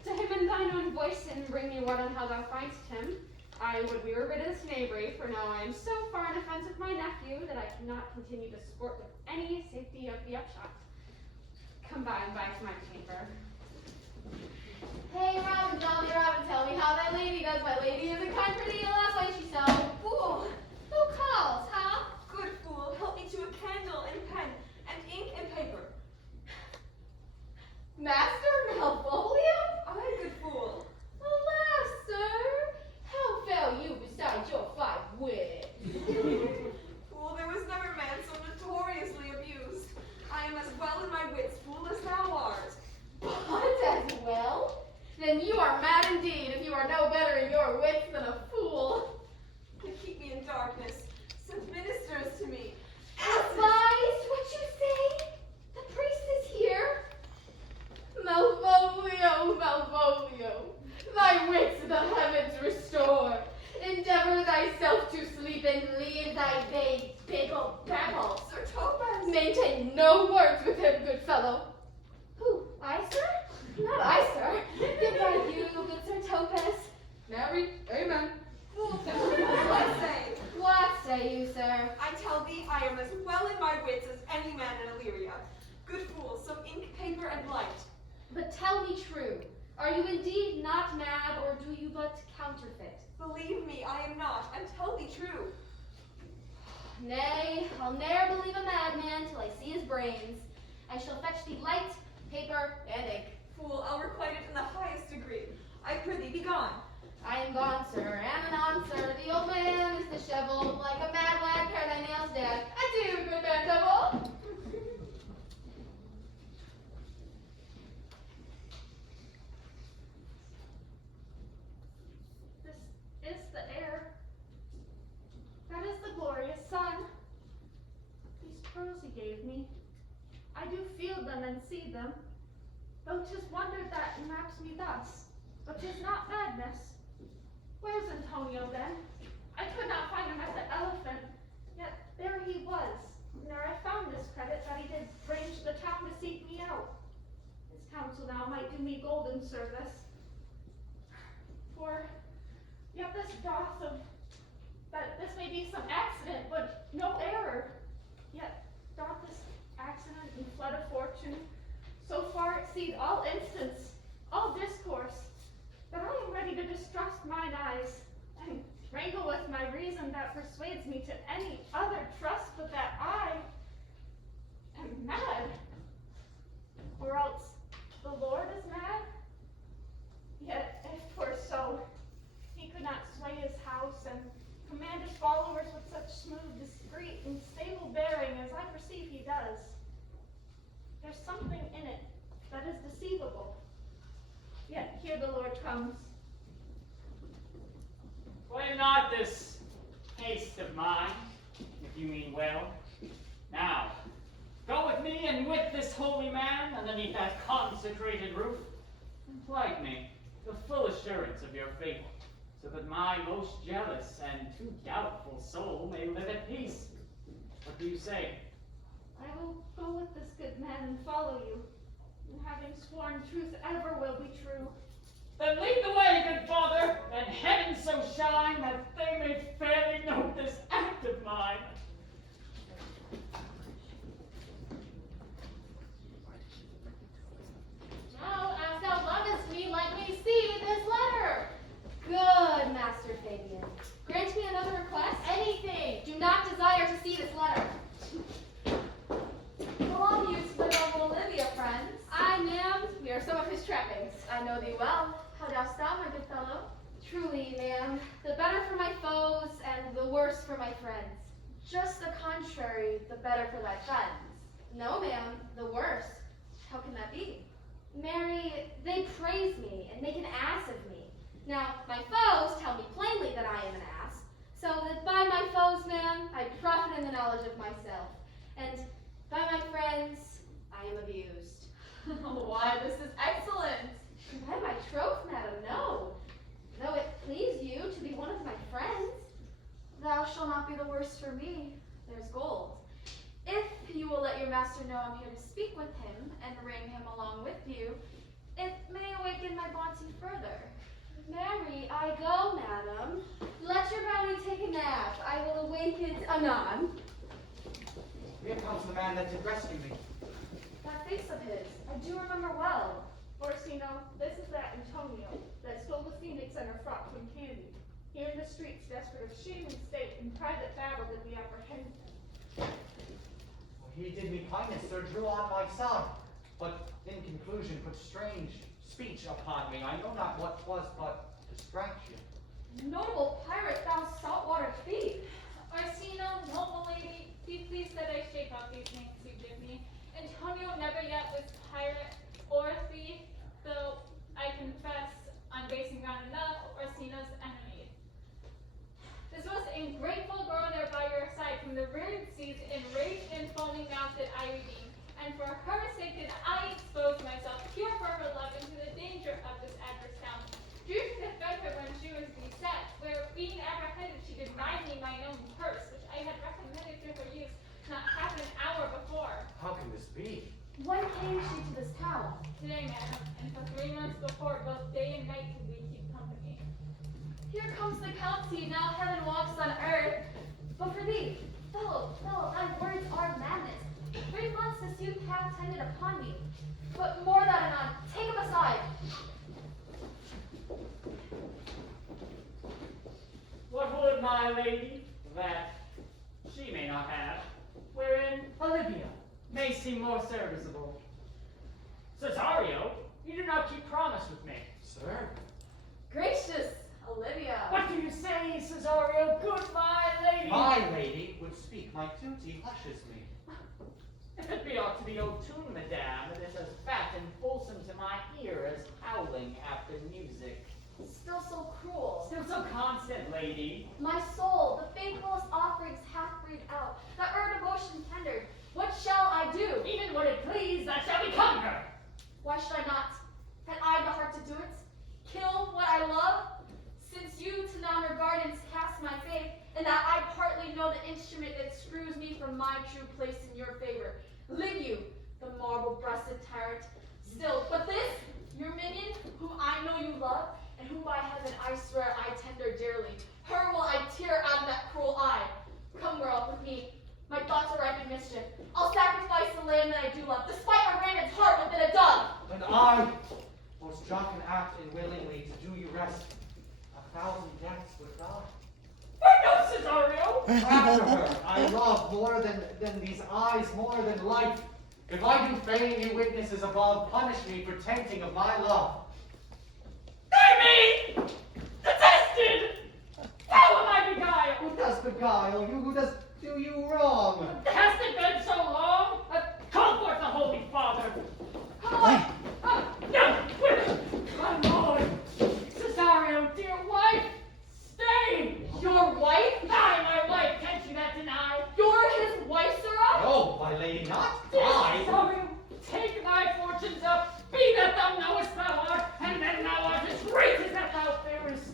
To him in thine own voice and bring me word on how thou findest him. I would we were rid of this knavery, for now I am so far in offense with my nephew that I cannot continue to sport with any safety of the upshot. Come by and to my chamber. Hey, Robin, jolly Robin, tell me how thy lady does. My lady is a kind pretty last way she so. Fool, Who calls, huh? good fool, help me to a candle and pen, and ink and paper. Master Malvolio? I, good fool. Alas, sir, how fare you beside your 5 wits? Fool, there was never man so notoriously abused. I am as well in my wits, fool, as thou art. But as well? Then you are mad indeed if you are no better in your wits than a fool. To keep me in darkness, sent ministers to me. Advise what you say? The priest is here. Malvolio, Malvolio, thy wits the heavens restore. Endeavor thyself to sleep and leave thy vague biggle babble. Sir Topaz. Maintain no words with him, good fellow. Who, I, sir? Not I, sir. Goodbye, you, good Sir Topaz. Married, amen. Fool, I say. What say you, sir? I tell thee, I am as well in my wits as any man in Illyria. Good fool, some ink, paper, and light. But tell me true. Are you indeed not mad, or do you but counterfeit? Believe me, I am not, and tell thee true. Nay, I'll ne'er believe a madman till I see his brains. I shall fetch thee light, paper, and ink. Fool, I'll requite it in the highest degree. I prithee, be gone. I am gone, sir, am anon, sir. The old man is disheveled, like a mad lad, pare thy nails dead. Adieu, good man devil. This is the air. That is the glorious sun. These pearls he gave me, I do feel them and see them. Though 'tis wonder that enwraps me thus, but 'tis not madness. Where's Antonio then? I could not find him at the elephant, yet there he was. And there I found this credit that he did range the town to seek me out. His counsel now might do me golden service. For yet this doth of that this may be some accident, but no error. Yet doth this accident and flood of fortune so far exceed all instance, all discourse, that I am ready to distrust mine eyes, and wrangle with my reason that persuades me to any other trust but that I, am mad. Or else the Lord is mad? Yet, if 'twere so, he could not sway his house and command his followers with such smooth, discreet, and stable bearing as I perceive he does. There's something in it that is deceivable. Yet here the Lord comes. Blame not this haste of mine, if you mean well. Now, go with me and with this holy man underneath that consecrated roof, and plight me the full assurance of your faith, so that my most jealous and too doubtful soul may live at peace. What do you say? I will go with this good man and follow you, and having sworn truth ever will be true. Then lead the way, good father, and heaven so shine that they may fairly note this act of mine. Now, as thou lovest me, let me see this letter. Good, Master Fabian. Grant me another request. Anything. Do not desire to see this letter. Belong you to the noble Olivia, friends? I, ma'am. We are some of his trappings. I know thee well. How dost thou, my good fellow? Truly, ma'am, the better for my foes and the worse for my friends. Just the contrary, the better for thy friends. No, ma'am, the worse. How can that be? Mary, they praise me and make an ass of me. Now, my foes tell me plainly that I am an ass, so that by my foes, ma'am, I profit in the knowledge of myself, and by my friends, I am abused. Why, this is excellent. By my troth, madam, no. Though it please you to be one of my friends, thou shalt not be the worse for me. There's gold. If you will let your master know I'm here to speak with him and bring him along with you, it may awaken my bounty further. Mary, I go, madam. Let your bounty take a nap. I will awake it anon. Here comes the man that did rescue me. That face of his, I do remember well. Orsino, this is that Antonio that stole the phoenix and her frock from Candy. Here in the streets, desperate of shame and state, in private battle did we apprehend him. He did me kindness, sir, drew on my side, but in conclusion put strange speech upon me. I know not what 'twas but distraction. Notable pirate, thou saltwater thief. Orsino, noble lady, be pleased that I shake off these names you give me. Antonio never yet was pirate or thief, though I confess on basing ground enough, Orsino's enemy. This most ungrateful girl there by your side from the rude seas, enraged and foaming mouthed I redeem, and for her sake did I expose myself, pure for her love, into the danger of this adverse town. Drew to defend her when she was beset, where being apprehended she denied me my own purse, which I had recommended to her use not half an hour before. How can this be? When came she to this town? Today, madam, and for 3 months before, both day and night did we keep company. Here comes the county, now heaven walks on earth. But for thee, fellow, thy words are madness. 3 months this youth hath tended upon me. But more that anon, take him aside. What would my lady that she may not have, wherein Olivia may seem more serviceable? Cesario, you do not keep promise with me. Sir? Gracious Olivia. What do you say, Cesario, good my lady? My lady would speak, my duty hushes me. If it be ought to be no tune, madame, it is as fat and fulsome to my ear as howling after music. Still so cruel. Still so constant, lady. My soul, the faithfulest offerings hath breathed out, the devotion tendered. What shall I do? Even would it please, that shall become her. Why should I not? Had I the heart to do it? Kill what I love? Since you to yonder gardens cast my faith, and that I partly know the instrument that screws me from my true place in your favor. Live you, the marble-breasted tyrant. Still, but this, your minion, whom I know you love, and whom by heaven I swear I tender dearly, her will I tear out of that cruel eye. Come, girl, with me. My thoughts are ripe in mischief. I'll sacrifice the lamb that I do love, despite a raven's heart within a dove. And I, most jock and apt and willingly to do you rest, 1,000 deaths would die. For no, Cesario! After her, I love more than these eyes, more than life. If I do feign you witnesses above, punish me for tainting of my love. I mean, detested! How am I beguiled? Who does beguile you? Who does do you wrong? Has it been so long? Call forth the Holy Father. No, my lord, Cesario, dear wife, stay. Your wife? I, my wife, can't you not deny? You're his wife, Sirrah? No, my lady, not Dear I. Cesario, take thy fortunes up, be that thou knowest thou art, and then thou art as great as that thou fearest.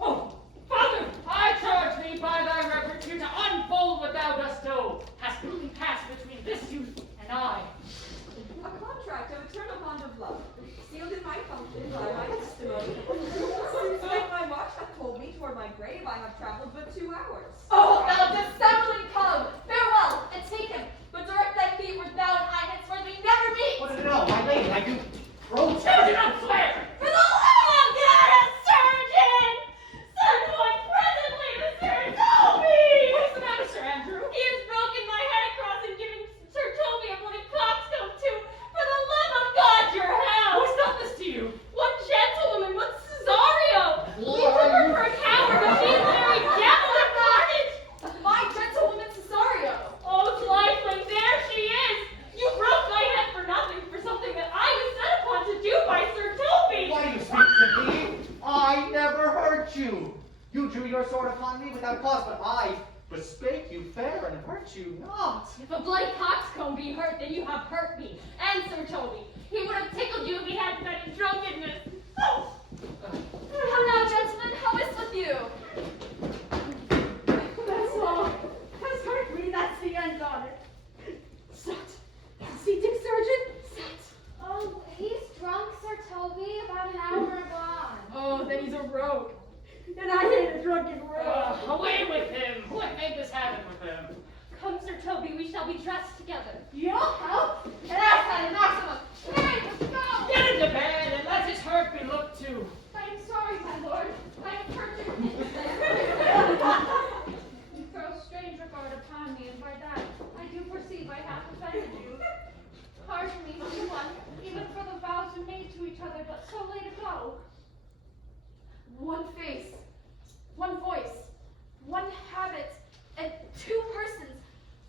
Oh, Father, I charge thee by thy reverence here to unfold what thou dost know, hast truly passed between this youth and I. A contract of eternal bond of love, sealed in my function by my testimony. Since then my watch hath told me toward my grave I have traveled but 2 hours. Oh, thou dissembling come! Farewell, and take him, but direct thy feet where thou and I henceforth may never meet! What no, my lady, I do protest. You do not swear! For the love of God, a surgeon! Send one presently to Sir Toby! What is the matter, Sir Andrew? He has broken my head across and given Sir Toby a bloody coxcomb too. For the love of God, your house! Who's done this to you? One gentlewoman, one Cesario! We Why took her you- for a coward, but she is the very devil of carnage! My gentlewoman Cesario! Oh, trifling, there she is! You broke my head for nothing, for something that I was set upon to do by Sir Toby! Why do you speak to me? I never hurt you. You drew your sword upon me without cause, but I bespake you fair and hurt you not. If a bloody coxcomb be hurt, then you have hurt me, and Sir Toby. He would have tickled you if he hadn't been in drunkenness. Oh! How now, gentlemen, how is with you? That's all. Has hurt me, that's the end on it. Sat. See, Dick Surgeon? Sat. Oh, he's drunk, Sir Toby, about an hour gone. Oh, then he's a rogue. And I hate a drunken rogue. Away with him! What made this happen with him? Come, Sir Toby, we shall be dressed together. You'll help? And that's not maximum. Hey, let's go! Get into bed and let his hurt be looked to. I am sorry, my lord. I have hurt you. You throw strange regard upon me, and by that I do perceive I have offended you. Pardon me, sweet one, even for the vows we made to each other but so late ago. One face, one voice, one habit, and 2 persons.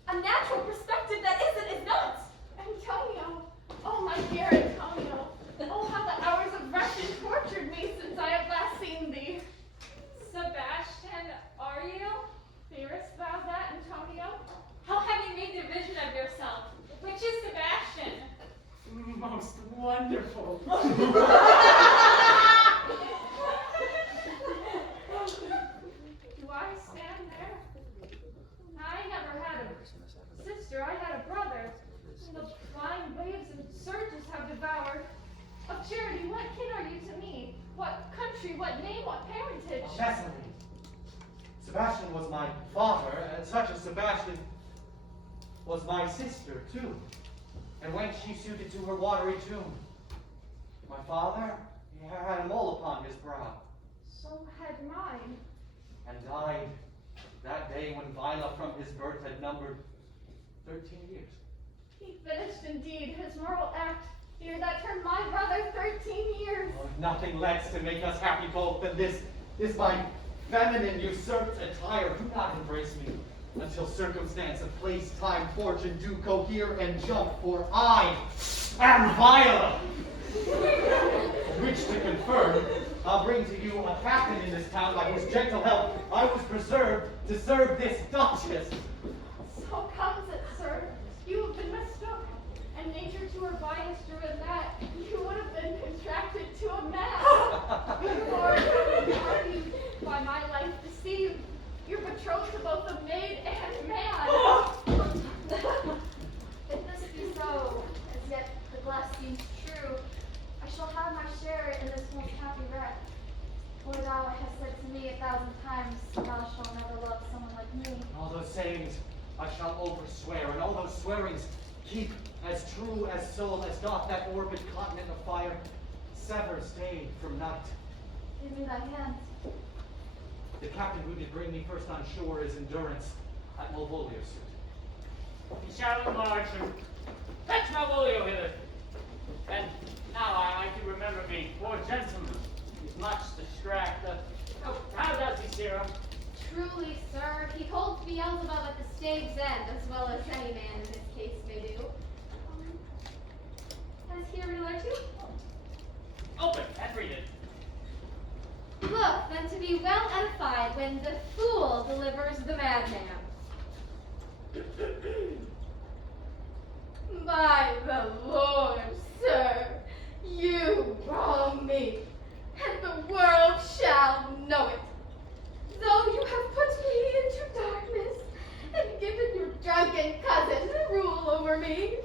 A natural perspective that is not. Antonio! Oh, my dear Antonio! Oh, how the hours of wretched tortured me since I have last seen thee! Sebastian, are you? Fearest thou that, Antonio? How have you made division of yourself? Which is Sebastian? Most wonderful. Do I stand there? I never had a sister, I had a brother, whom the flying waves and surges have devoured. Of charity, what kin are you to me? What country, what name, what parentage? Cecily. Sebastian was my father, and such as Sebastian was my sister, too. And when she suited to her watery tomb, my father, he had a mole upon his brow, So had mine. and died that day when Vila from his birth had numbered 13 years. He finished indeed his mortal act, ere that turned my brother 13 years. Oh, nothing less to make us happy both than this my feminine usurped attire. Do not embrace me until circumstance of place, time, fortune do cohere and jump, for I am Viola. Which to confirm, I'll bring to you a captain in this town by whose gentle help I was preserved to serve this duchess. So comes it, sir. You have been mistook, and nature to her bias drew in that you would have been contracted to a man. Lord, are you by my life deceived? You're betrothed to both a maid and man. If this be so, as yet the glass seems true, I shall have my share in this most happy wreck. For thou hast said to me 1,000 times, thou shalt never love someone like me. All those sayings I shall overswear, and all those swearings keep as true as soul as doth that orbed continent of fire sever stayed from night. Give me thy hand. The captain who did bring me first on shore is Endurance at Malvolio's suit. he shall enlarge him. Fetch Malvolio hither. And now I do remember me, poor gentleman. He's much distracted. Oh, how does he, Sarah? Truly, sir, he holds Beelzebub at the stave's end, as well as any man in this case may do. Has he a ruler too? Open and read it. Look, then to be well edified when the fool delivers the madman. By the Lord, sir, you wrong me, and the world shall know it. Though you have put me into darkness and given your drunken cousin rule over me,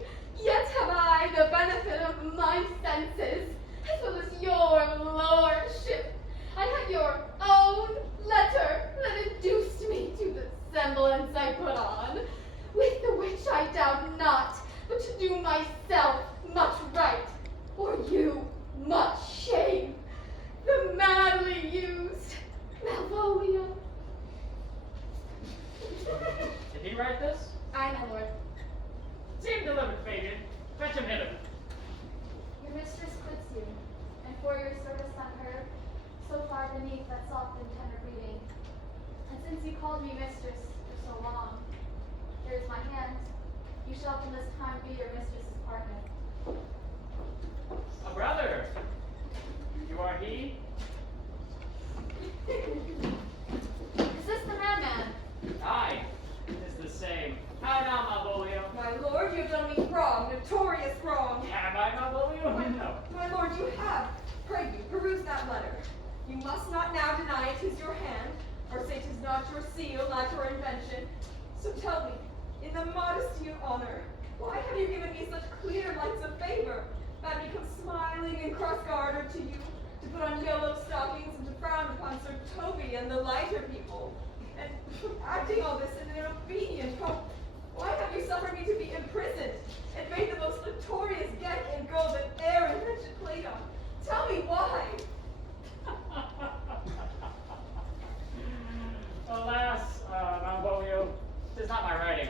yet have I the benefit of my senses, as well as your lordship. I have your own letter that induced me to the semblance I put on, with the which I doubt not, but to do myself much right, or you much shame. The madly used Malvolio. Did he write this? Aye, my lord. See him delivered, Fabian. Fetch him hither. Your mistress quits you, and for your service on her, so far beneath that soft and tender breeding. And since you called me mistress for so long, here is my hand. You shall from this time be your mistress's partner. A brother. You are he? Is this the madman? Aye, it is the same. How now, Malvolio? My lord, you have done me wrong, notorious wrong. Have I, Malvolio? No. My lord, you have. Pray you, peruse that letter. You must not now deny it is your hand, or say 'tis not your seal, not your invention. So tell me, in the modesty of honor, why have you given me such clear lights of favor, that I become smiling and cross-gartered to you, to put on yellow stockings and to frown upon Sir Toby and the lighter people, and acting all this in an obedient hope? Why have you suffered me to be imprisoned, and made the most notorious geck and gold that e'er invention played on? Tell me why! Alas, Malvolio, 'tis not my writing.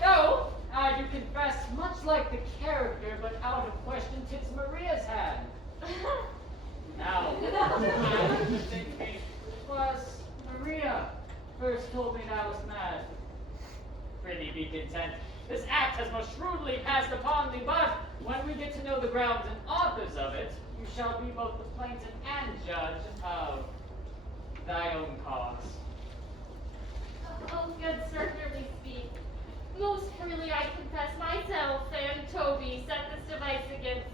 No, I do confess, much like the character, but out of question, 'tis Maria's hand. Now, I think me, 'twas Maria first told me thou was mad. Prithee be content. This act has most shrewdly passed upon thee, but when we get to know the grounds and authors of it, you shall be both the plaintiff and judge of thy own cause. Oh, good sir, hear me speak. Most freely I confess myself and Toby set this device against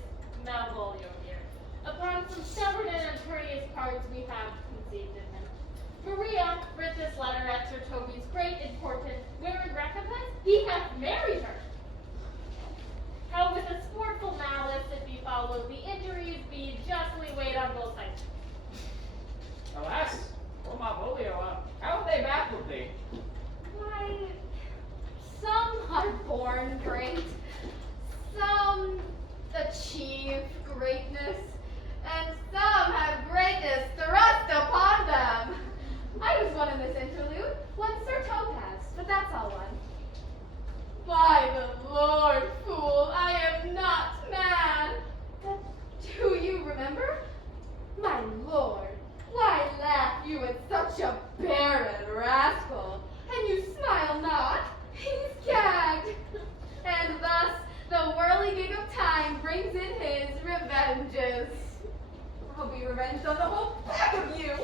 Malvolio here, upon some stubborn and uncourteous parts we have conceived in him. Maria writ this letter at Sir Toby's great importance, where in recompense he hath married her. How with a sportful malice it be followed, the injuries be justly weighed on both sides. Alas, poor Malvolio, how have they baffled thee? Why, some are born great, some achieve greatness, and some have greatness thrust upon them. I was one in this interlude, one Sir Topaz, but that's all one. By the Lord, fool, I am not mad. But do you remember? My lord, why laugh you at such a barren rascal? And you smile not, he's gagged. And thus the whirligig of time brings in his revenges. I'll be revenged on the whole pack of you!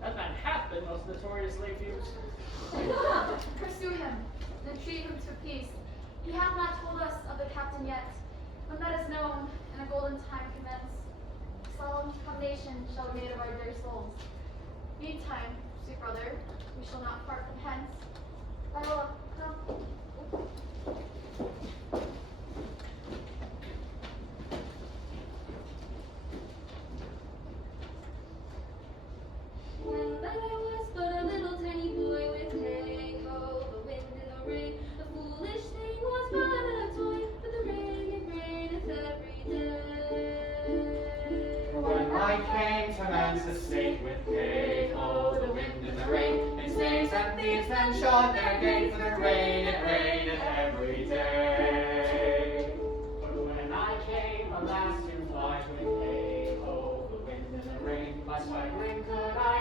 That man hath been most notoriously abused. Pursue him, entreat him to peace. He hath not told us of the captain yet. When that is known, and a golden time commence, solemn combination shall be made of our dear souls. Meantime, sweet brother, we shall not part from hence. Viola, come. When I was but a little tiny boy with hay, ho, the wind and the rain, the foolish thing was but a toy, but the rain it raineth every day. When I came to man's estate with hay, oh, the wind and the rain, it stays and thieves then shod their gain, for the rain, it rained every day. But when I came, alas, too wide, when hey ho, the wind and the rain, by swaggering could I